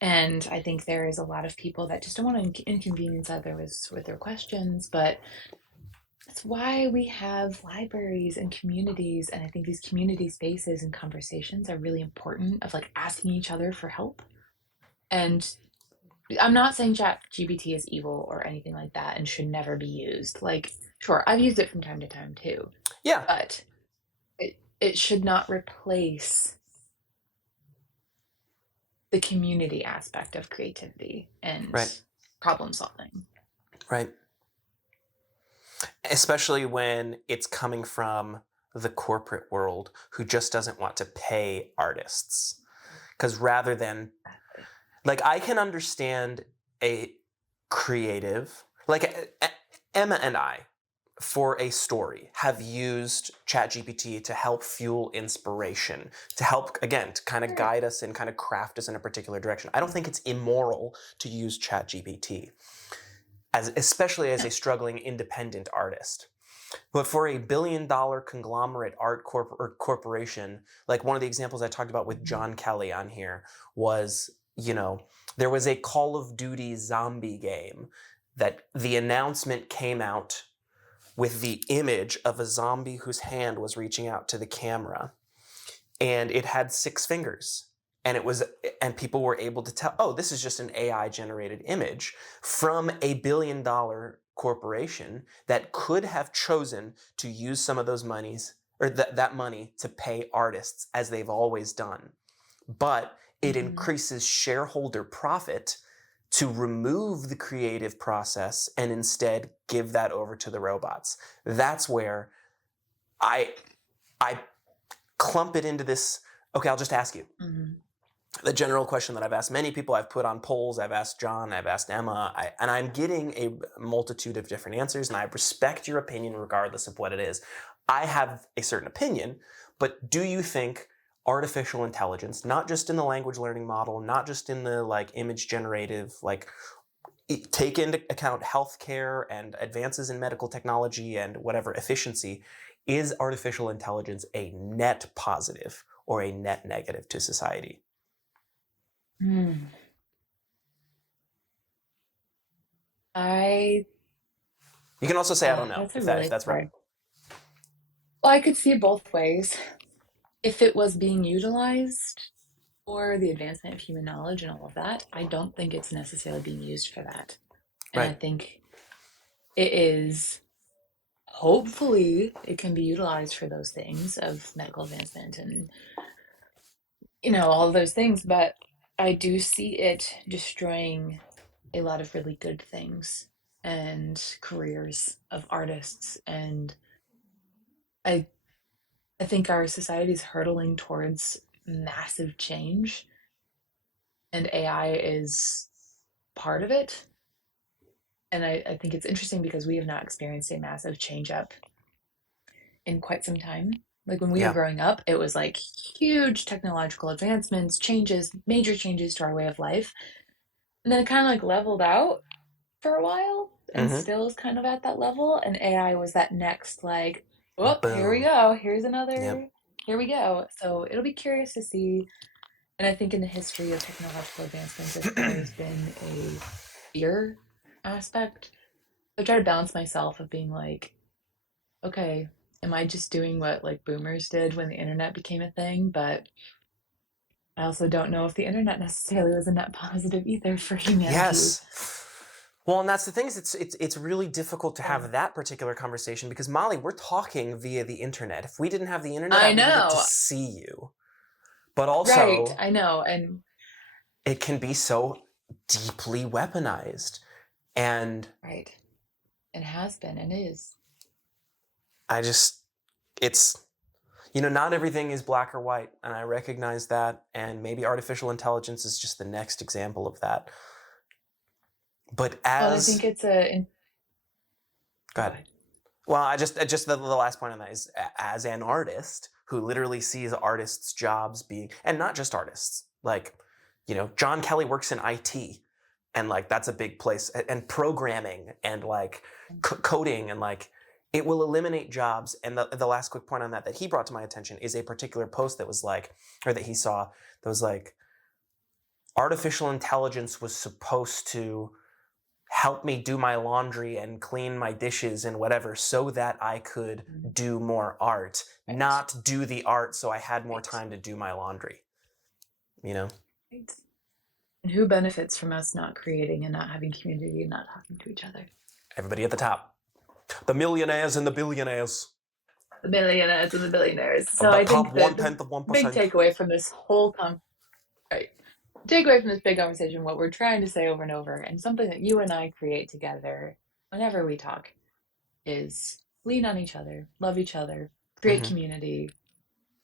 And I think there is a lot of people that just don't want to inconvenience others with their questions, but that's why we have libraries and communities. And I think these community spaces and conversations are really important, of like asking each other for help. And I'm not saying ChatGPT is evil or anything like that and should never be used. Like, sure, I've used it from time to time too. Yeah. But it should not replace the community aspect of creativity and problem solving. Right. Especially when it's coming from the corporate world, who just doesn't want to pay artists. Because rather than, like, I can understand a creative, like Emma and I, for a story, have used ChatGPT to help fuel inspiration, to help, again, to kind of guide us and kind of craft us in a particular direction. I don't think it's immoral to use ChatGPT, especially as a struggling independent artist. But for a billion-dollar conglomerate art corporation, like one of the examples I talked about with John Kelly on here was, there was a Call of Duty zombie game that the announcement came out with the image of a zombie whose hand was reaching out to the camera, and it had 6 fingers. And people were able to tell, oh, this is just an AI generated image from a billion-dollar corporation that could have chosen to use some of those monies, or that money, to pay artists, as they've always done. But it increases shareholder profit to remove the creative process and instead give that over to the robots. That's where I clump it into this. Okay, I'll just ask you. Mm-hmm. The general question that I've asked many people, I've put on polls, I've asked John, I've asked Emma, and I'm getting a multitude of different answers, and I respect your opinion regardless of what it is. I have a certain opinion, but do you think artificial intelligence, not just in the language learning model, not just in the like image generative, like take into account healthcare and advances in medical technology and whatever efficiency, is artificial intelligence a net positive or a net negative to society? You can also say I don't know if that's right. Well, I could see it both ways. If it was being utilized for the advancement of human knowledge and all of that, I don't think it's necessarily being used for that. And I think it is, hopefully, it can be utilized for those things of medical advancement and, all of those things. But I do see it destroying a lot of really good things and careers of artists. And I think our society is hurtling towards massive change, and AI is part of it. And I think it's interesting because we have not experienced a massive change up in quite some time. Like when we were growing up, it was like huge technological advancements, changes, major changes to our way of life. And then it kind of like leveled out for a while and still is kind of at that level. And AI was that next, like, oh, here we go. Here's another, here we go. So it'll be curious to see. And I think in the history of technological advancements, there's always been a fear aspect. I try to balance myself of being like, okay, am I just doing what like boomers did when the internet became a thing? But I also don't know if the internet necessarily was a net positive either for humanity. Yes. Well, and that's the thing is it's really difficult to have that particular conversation because Molly, we're talking via the internet. If we didn't have the internet, I wouldn't get to see you. But also, right, I know, and it can be so deeply weaponized, and right, it has been and is. It's, not everything is black or white, and I recognize that, and maybe artificial intelligence is just the next example of that. But I think it's a. Go ahead. Well, I just the last point on that is, as an artist who literally sees artists' jobs being, and not just artists, like, John Kelly works in IT, and like that's a big place, and programming and like coding, and like it will eliminate jobs. And the last quick point on that he brought to my attention is a particular post that was like, or that he saw, that was like, artificial intelligence was supposed to help me do my laundry and clean my dishes and whatever so that I could do more art, not do the art so I had more time to do my laundry. Right. And who benefits from us not creating and not having community and not talking to each other? Everybody at the top. The millionaires and the billionaires. The millionaires and the billionaires. So I think the 1/10 of 1%. Big takeaway from this whole takeaway from this big conversation, what we're trying to say over and over, and something that you and I create together whenever we talk, is lean on each other, love each other, create community,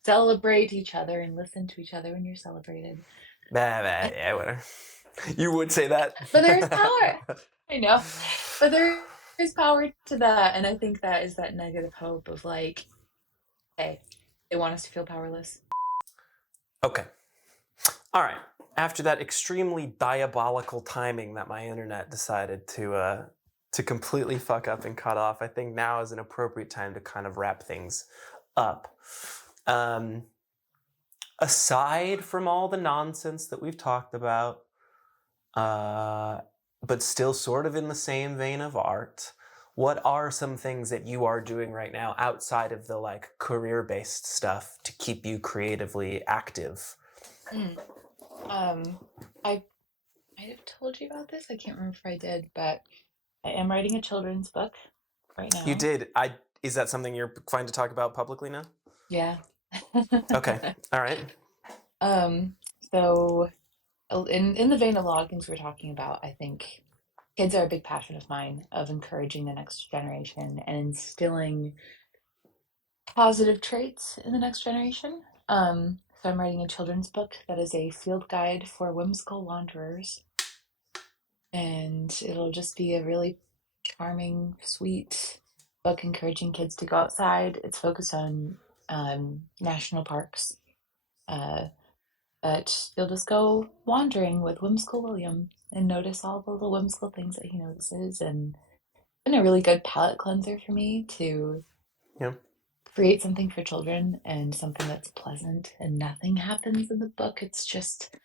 celebrate each other, and listen to each other when you're celebrated. Yeah, whatever. You would say that. But there's power. I know. But there is power to that, and I think that is that negative hope of like, hey, they want us to feel powerless. Okay. All right. After that extremely diabolical timing that my internet decided to completely fuck up and cut off, I think now is an appropriate time to kind of wrap things up. Aside from all the nonsense that we've talked about, but still sort of in the same vein of art, what are some things that you are doing right now outside of the like career-based stuff to keep you creatively active? I might have told you about this. I can't remember if I did, but I am writing a children's book right now. You did. Is that something you're fine to talk about publicly now? Yeah. Okay. All right. So in the vein of a lot of things we're talking about, I think kids are a big passion of mine of encouraging the next generation and instilling positive traits in the next generation. So I'm writing a children's book that is a field guide for whimsical wanderers, and it'll just be a really charming, sweet book encouraging kids to go outside. It's focused on national parks, uh, but you'll just go wandering with whimsical William and notice all the little whimsical things that he notices, and it's been a really good palate cleanser for me to Yeah. create something for children and something that's pleasant, and nothing happens in the book. It's just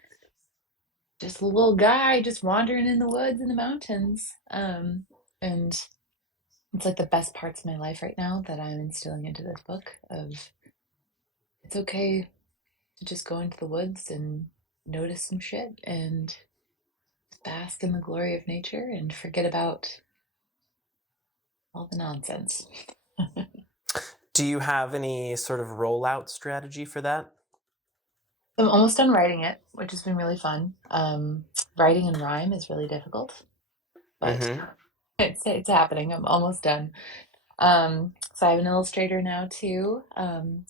a little guy just wandering in the woods and the mountains. And it's like the best parts of my life right now that I'm instilling into this book of it's okay to just go into the woods and notice some shit and bask in the glory of nature and forget about all the nonsense. Do you have any sort of rollout strategy for that? I'm almost done writing it, which has been really fun. Writing in rhyme is really difficult, but Mm-hmm. it's happening. I'm almost done. So I have an illustrator now too.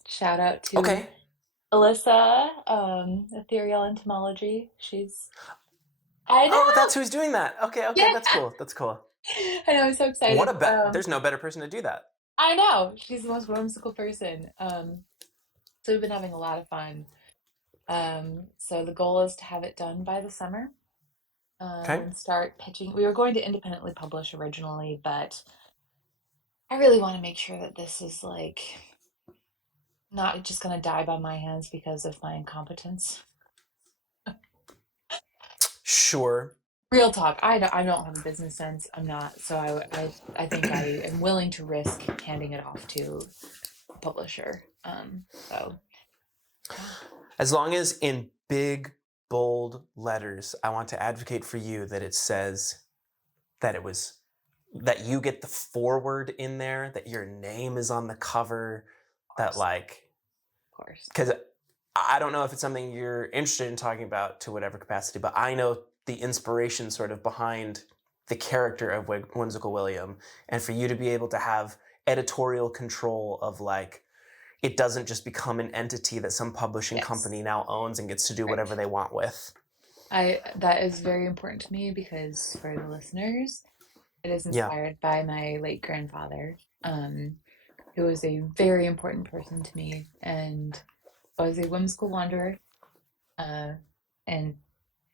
Shout out to Okay. Alyssa, Ethereal Entomology. I Oh, that's know, who's doing that. Okay, okay, yeah, that's cool. That's cool. I know. I'm so excited. There's no better person to do that. I know she's the most whimsical person. So we've been having a lot of fun. So the goal is to have it done by the summer, Okay. and start pitching. We were going to independently publish originally, but I really want to make sure that this is like not just going to die by my hands because of my incompetence. Sure. Real talk, I don't have a business sense. I'm not, so I think I am willing to risk handing it off to a publisher. So yeah, As long as in big, bold letters, I want to advocate for you that it says that it was that you get the forward in there, that your name is on the cover, of that course, like of course. because I don't know if it's something you're interested in talking about to whatever capacity, but I know the inspiration sort of behind the character of Whimsical William, and for you to be able to have editorial control of like it doesn't just become an entity that some publishing Yes, company now owns and gets to do whatever right. they want with. I That is very important to me because for the listeners, it is Yeah. inspired by my late grandfather, who was a very important person to me and was a whimsical wanderer. Uh, and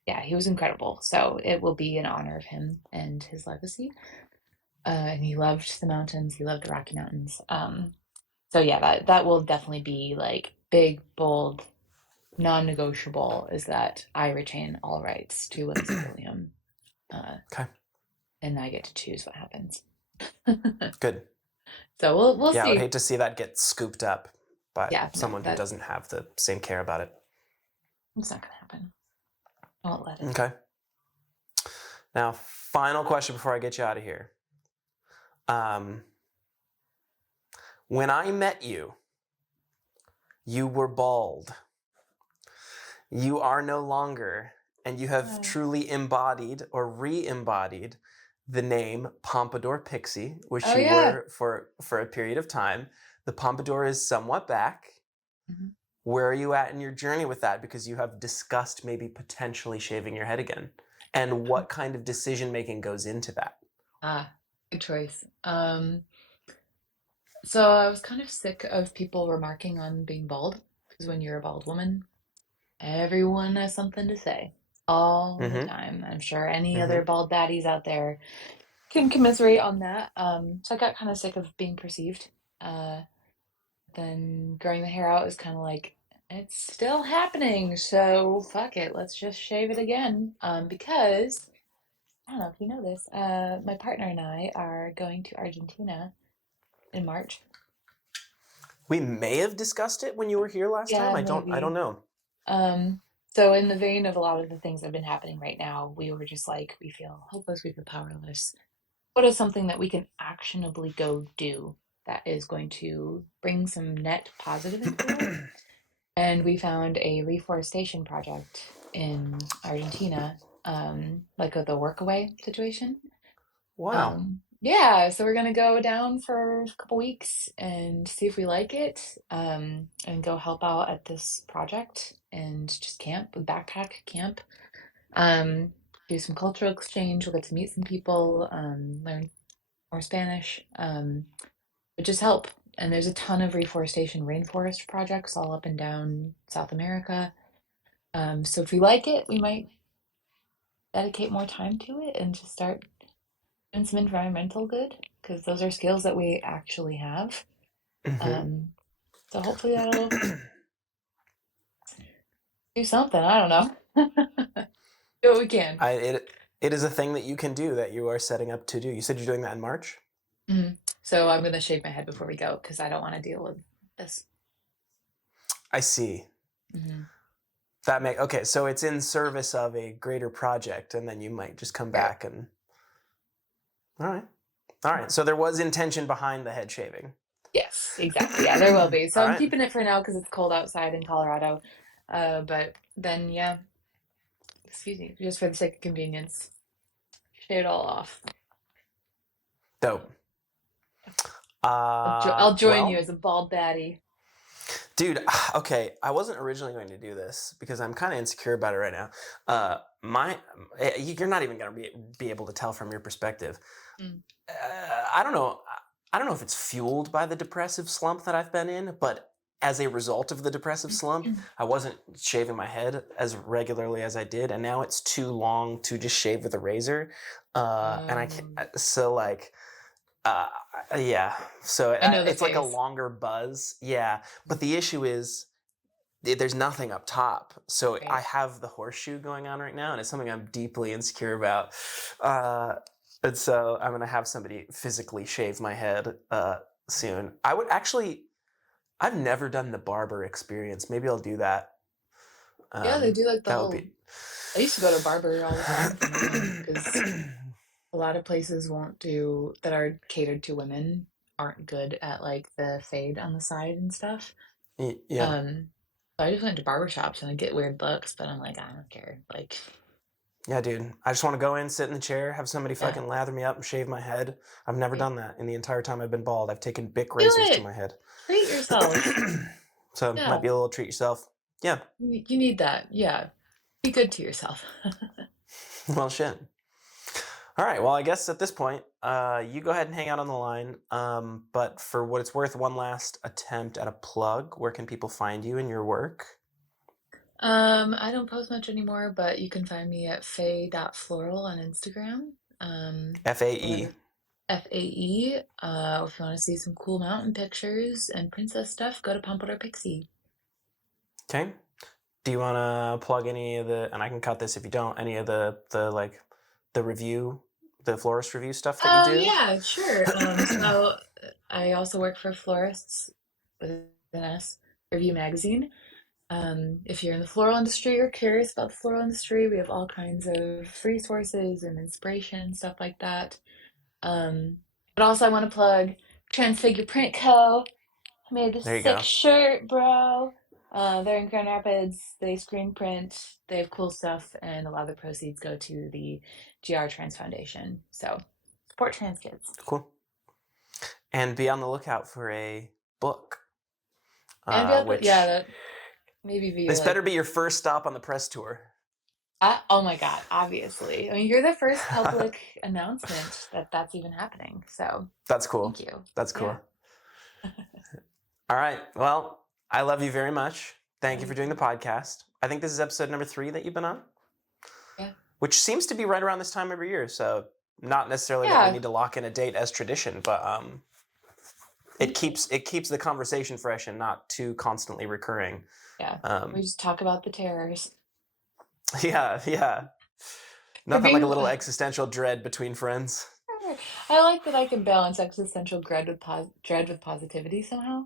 yeah, he was incredible. So it will be in honor of him and his legacy. And he loved the mountains. He loved the Rocky Mountains. So yeah, that will definitely be like big, bold, non-negotiable. Is that I retain all rights to Whimsical William, uh, Okay. and I get to choose what happens. Good. So we'll Yeah, I would see. hate to see that get scooped up by Yeah, no, someone who that doesn't have the same care about it. it's not gonna happen. I won't let it. Okay. Now, final question before I get you out of here. Um, when I met you, you were bald. You are no longer, and you have Oh, truly embodied or re-embodied the name Pompadour Pixie, which oh you yeah. were for a period of time. The Pompadour is somewhat back. Mhm. Where are you at in your journey with that? Because you have discussed maybe potentially shaving your head again. And what kind of decision making goes into that? Ah, good choice. So I was kind of sick of people remarking on being bald because when you're a bald woman, everyone has something to say all the Mm-hmm. time. I'm sure any other Mm-hmm. bald baddies out there can commiserate on that. So I got kind of sick of being perceived. Uh, then growing the hair out is kind of like it's still happening, so fuck it, let's just shave it again. Because I don't know if you know this, my partner and I are going to Argentina in March. We may have discussed it when you were here last time. Yeah, I don't maybe. know. Um, so in the vein of a lot of the things that have been happening right now, we were just like, we feel hopeless, we feel powerless. What is something that we can actionably go do that is going to bring some net positive into the world? And we found a reforestation project in Argentina, like the workaway situation. Wow. Yeah, so we're gonna go down for a couple weeks and see if we like it, and go help out at this project and just camp, backpack camp, um, do some cultural exchange. We'll get to meet some people, learn more Spanish, but just help. And there's a ton of reforestation rainforest projects all up and down South America. So if we like it, we might dedicate more time to it and just start doing some environmental good because those are skills that we actually have. Um, so hopefully that'll do something. I don't know. Do what we can. It is a thing that you can do, that you are setting up to do. You said you're doing that in March? So I'm gonna shave my head before we go because I don't want to deal with this. I see. Okay, so it's in service of a greater project, and then you might just come back and. All right. So there was intention behind the head shaving. Yes, exactly. Yeah, there will be. So All I'm right. keeping it for now because it's cold outside in Colorado. But then, yeah, excuse me, just for the sake of convenience, shave it all off. Dope. I'll join you as a bald baddie. Dude, okay, I wasn't originally going to do this because I'm kind of insecure about it right now. You're not even going to be able to tell from your perspective. I don't know. I don't know if it's fueled by the depressive slump that I've been in, but as a result of the depressive slump, I wasn't shaving my head as regularly as I did, and now it's too long to just shave with a razor, and I can't. So like. Yeah, so I know the it's like a phase. longer buzz. Yeah, but the issue is there's nothing up top. So Right. I have the horseshoe going on right now, and it's something I'm deeply insecure about. And so I'm gonna have somebody physically shave my head soon. I've never done the barber experience. Maybe I'll do that. Yeah, they do like the That would whole. be. I used to go to barber all the time for men because a lot of places won't do that are catered to women aren't good at like the fade on the side and stuff. Yeah. So I just went to barber shops and I get weird looks, but I'm like, I don't care. Like, Yeah, dude. I just want to go in, sit in the chair, have somebody yeah, fucking lather me up and shave my head. I've never done that in the entire time I've been bald. I've taken Bic do razors to it. my head. Treat yourself. So Yeah, might be a little treat yourself. Yeah. you need that. Yeah, be good to yourself. Well, shit. All right. Well, I guess at this point, you go ahead and hang out on the line. But for what it's worth, one last attempt at a plug. Where can people find you and your work? I don't post much anymore, but you can find me at faye.floral on Instagram. FAE. Or FAE. If you want to see some cool mountain pictures and princess stuff, go to Pompadour Pixie. Okay. Do you want to plug any of the, and I can cut this if you don't, any of the like the review, the florist review stuff that you do? Yeah, sure. So I also work for Florists with an S Review Magazine. If you're in the floral industry or curious about the floral industry, we have all kinds of resources and inspiration and stuff like that. But also I want to plug Transfigure Print Co. I made a There you sick go. shirt, bro. They're in Grand Rapids. They screen print. They have cool stuff, and a lot of the proceeds go to the GR Trans Foundation. So support trans kids. Cool. And be on the lookout for a book. And Which that maybe be this like, better be your first stop on the press tour. oh my God, obviously. I mean, you're the first public announcement that that's even happening. So That's cool. thank you. That's cool. Yeah. All right. Well, I love you very much. Thank you for doing the podcast. I think this is episode number 3 that you've been on. Yeah. Which seems to be right around this time every year. So not necessarily that we need to lock in a date as tradition, but it keeps the conversation fresh and not too constantly recurring. Yeah. We just talk about the terrors. Yeah. Nothing like a little existential dread between friends. I like that I can balance existential dread with positivity somehow.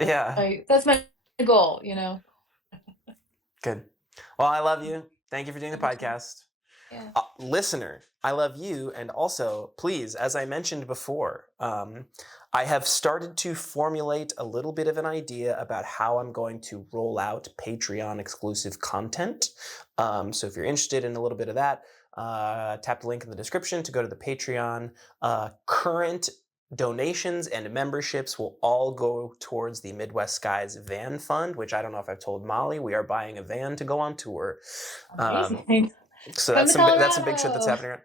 Yeah. That's my goal, you know. Good. Well, I love you. Thank you for doing the podcast. Yeah. Listener, I love you. And also, please, as I mentioned before, I have started to formulate a little bit of an idea about how I'm going to roll out Patreon exclusive content. So if you're interested in a little bit of that, tap the link in the description to go to the Patreon. Current donations and memberships will all go towards the Midwest Skies Van Fund, which I don't know if I've told Molly. We are buying a van to go on tour. Amazing. So Come that's to some big shit that's Colorado.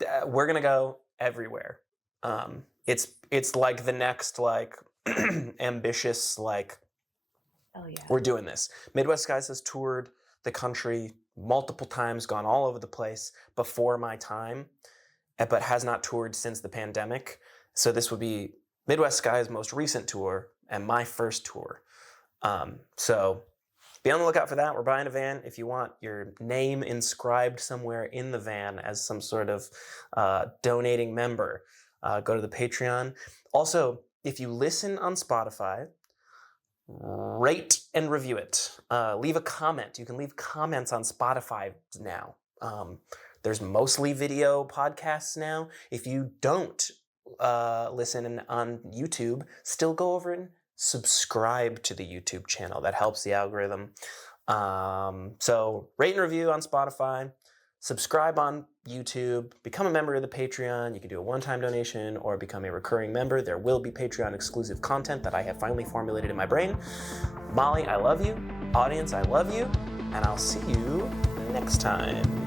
happening. We're gonna go everywhere. It's like the next like ambitious like Hell yeah. we're doing this. Midwest Skies has toured the country multiple times, gone all over the place before my time, but has not toured since the pandemic. So this would be Midwest Skies' most recent tour and my first tour. So be on the lookout for that. We're buying a van. If you want your name inscribed somewhere in the van as some sort of donating member, go to the Patreon. Also, if you listen on Spotify, rate and review it. Leave a comment. You can leave comments on Spotify now. There's mostly video podcasts now. If you don't listen on YouTube, still go over and subscribe to the YouTube channel. That helps the algorithm. So rate and review on Spotify, subscribe on YouTube, become a member of the Patreon. You can do a one-time donation or become a recurring member. There will be Patreon exclusive content that I have finally formulated in my brain. Molly, I love you. Audience, I love you. And I'll see you next time.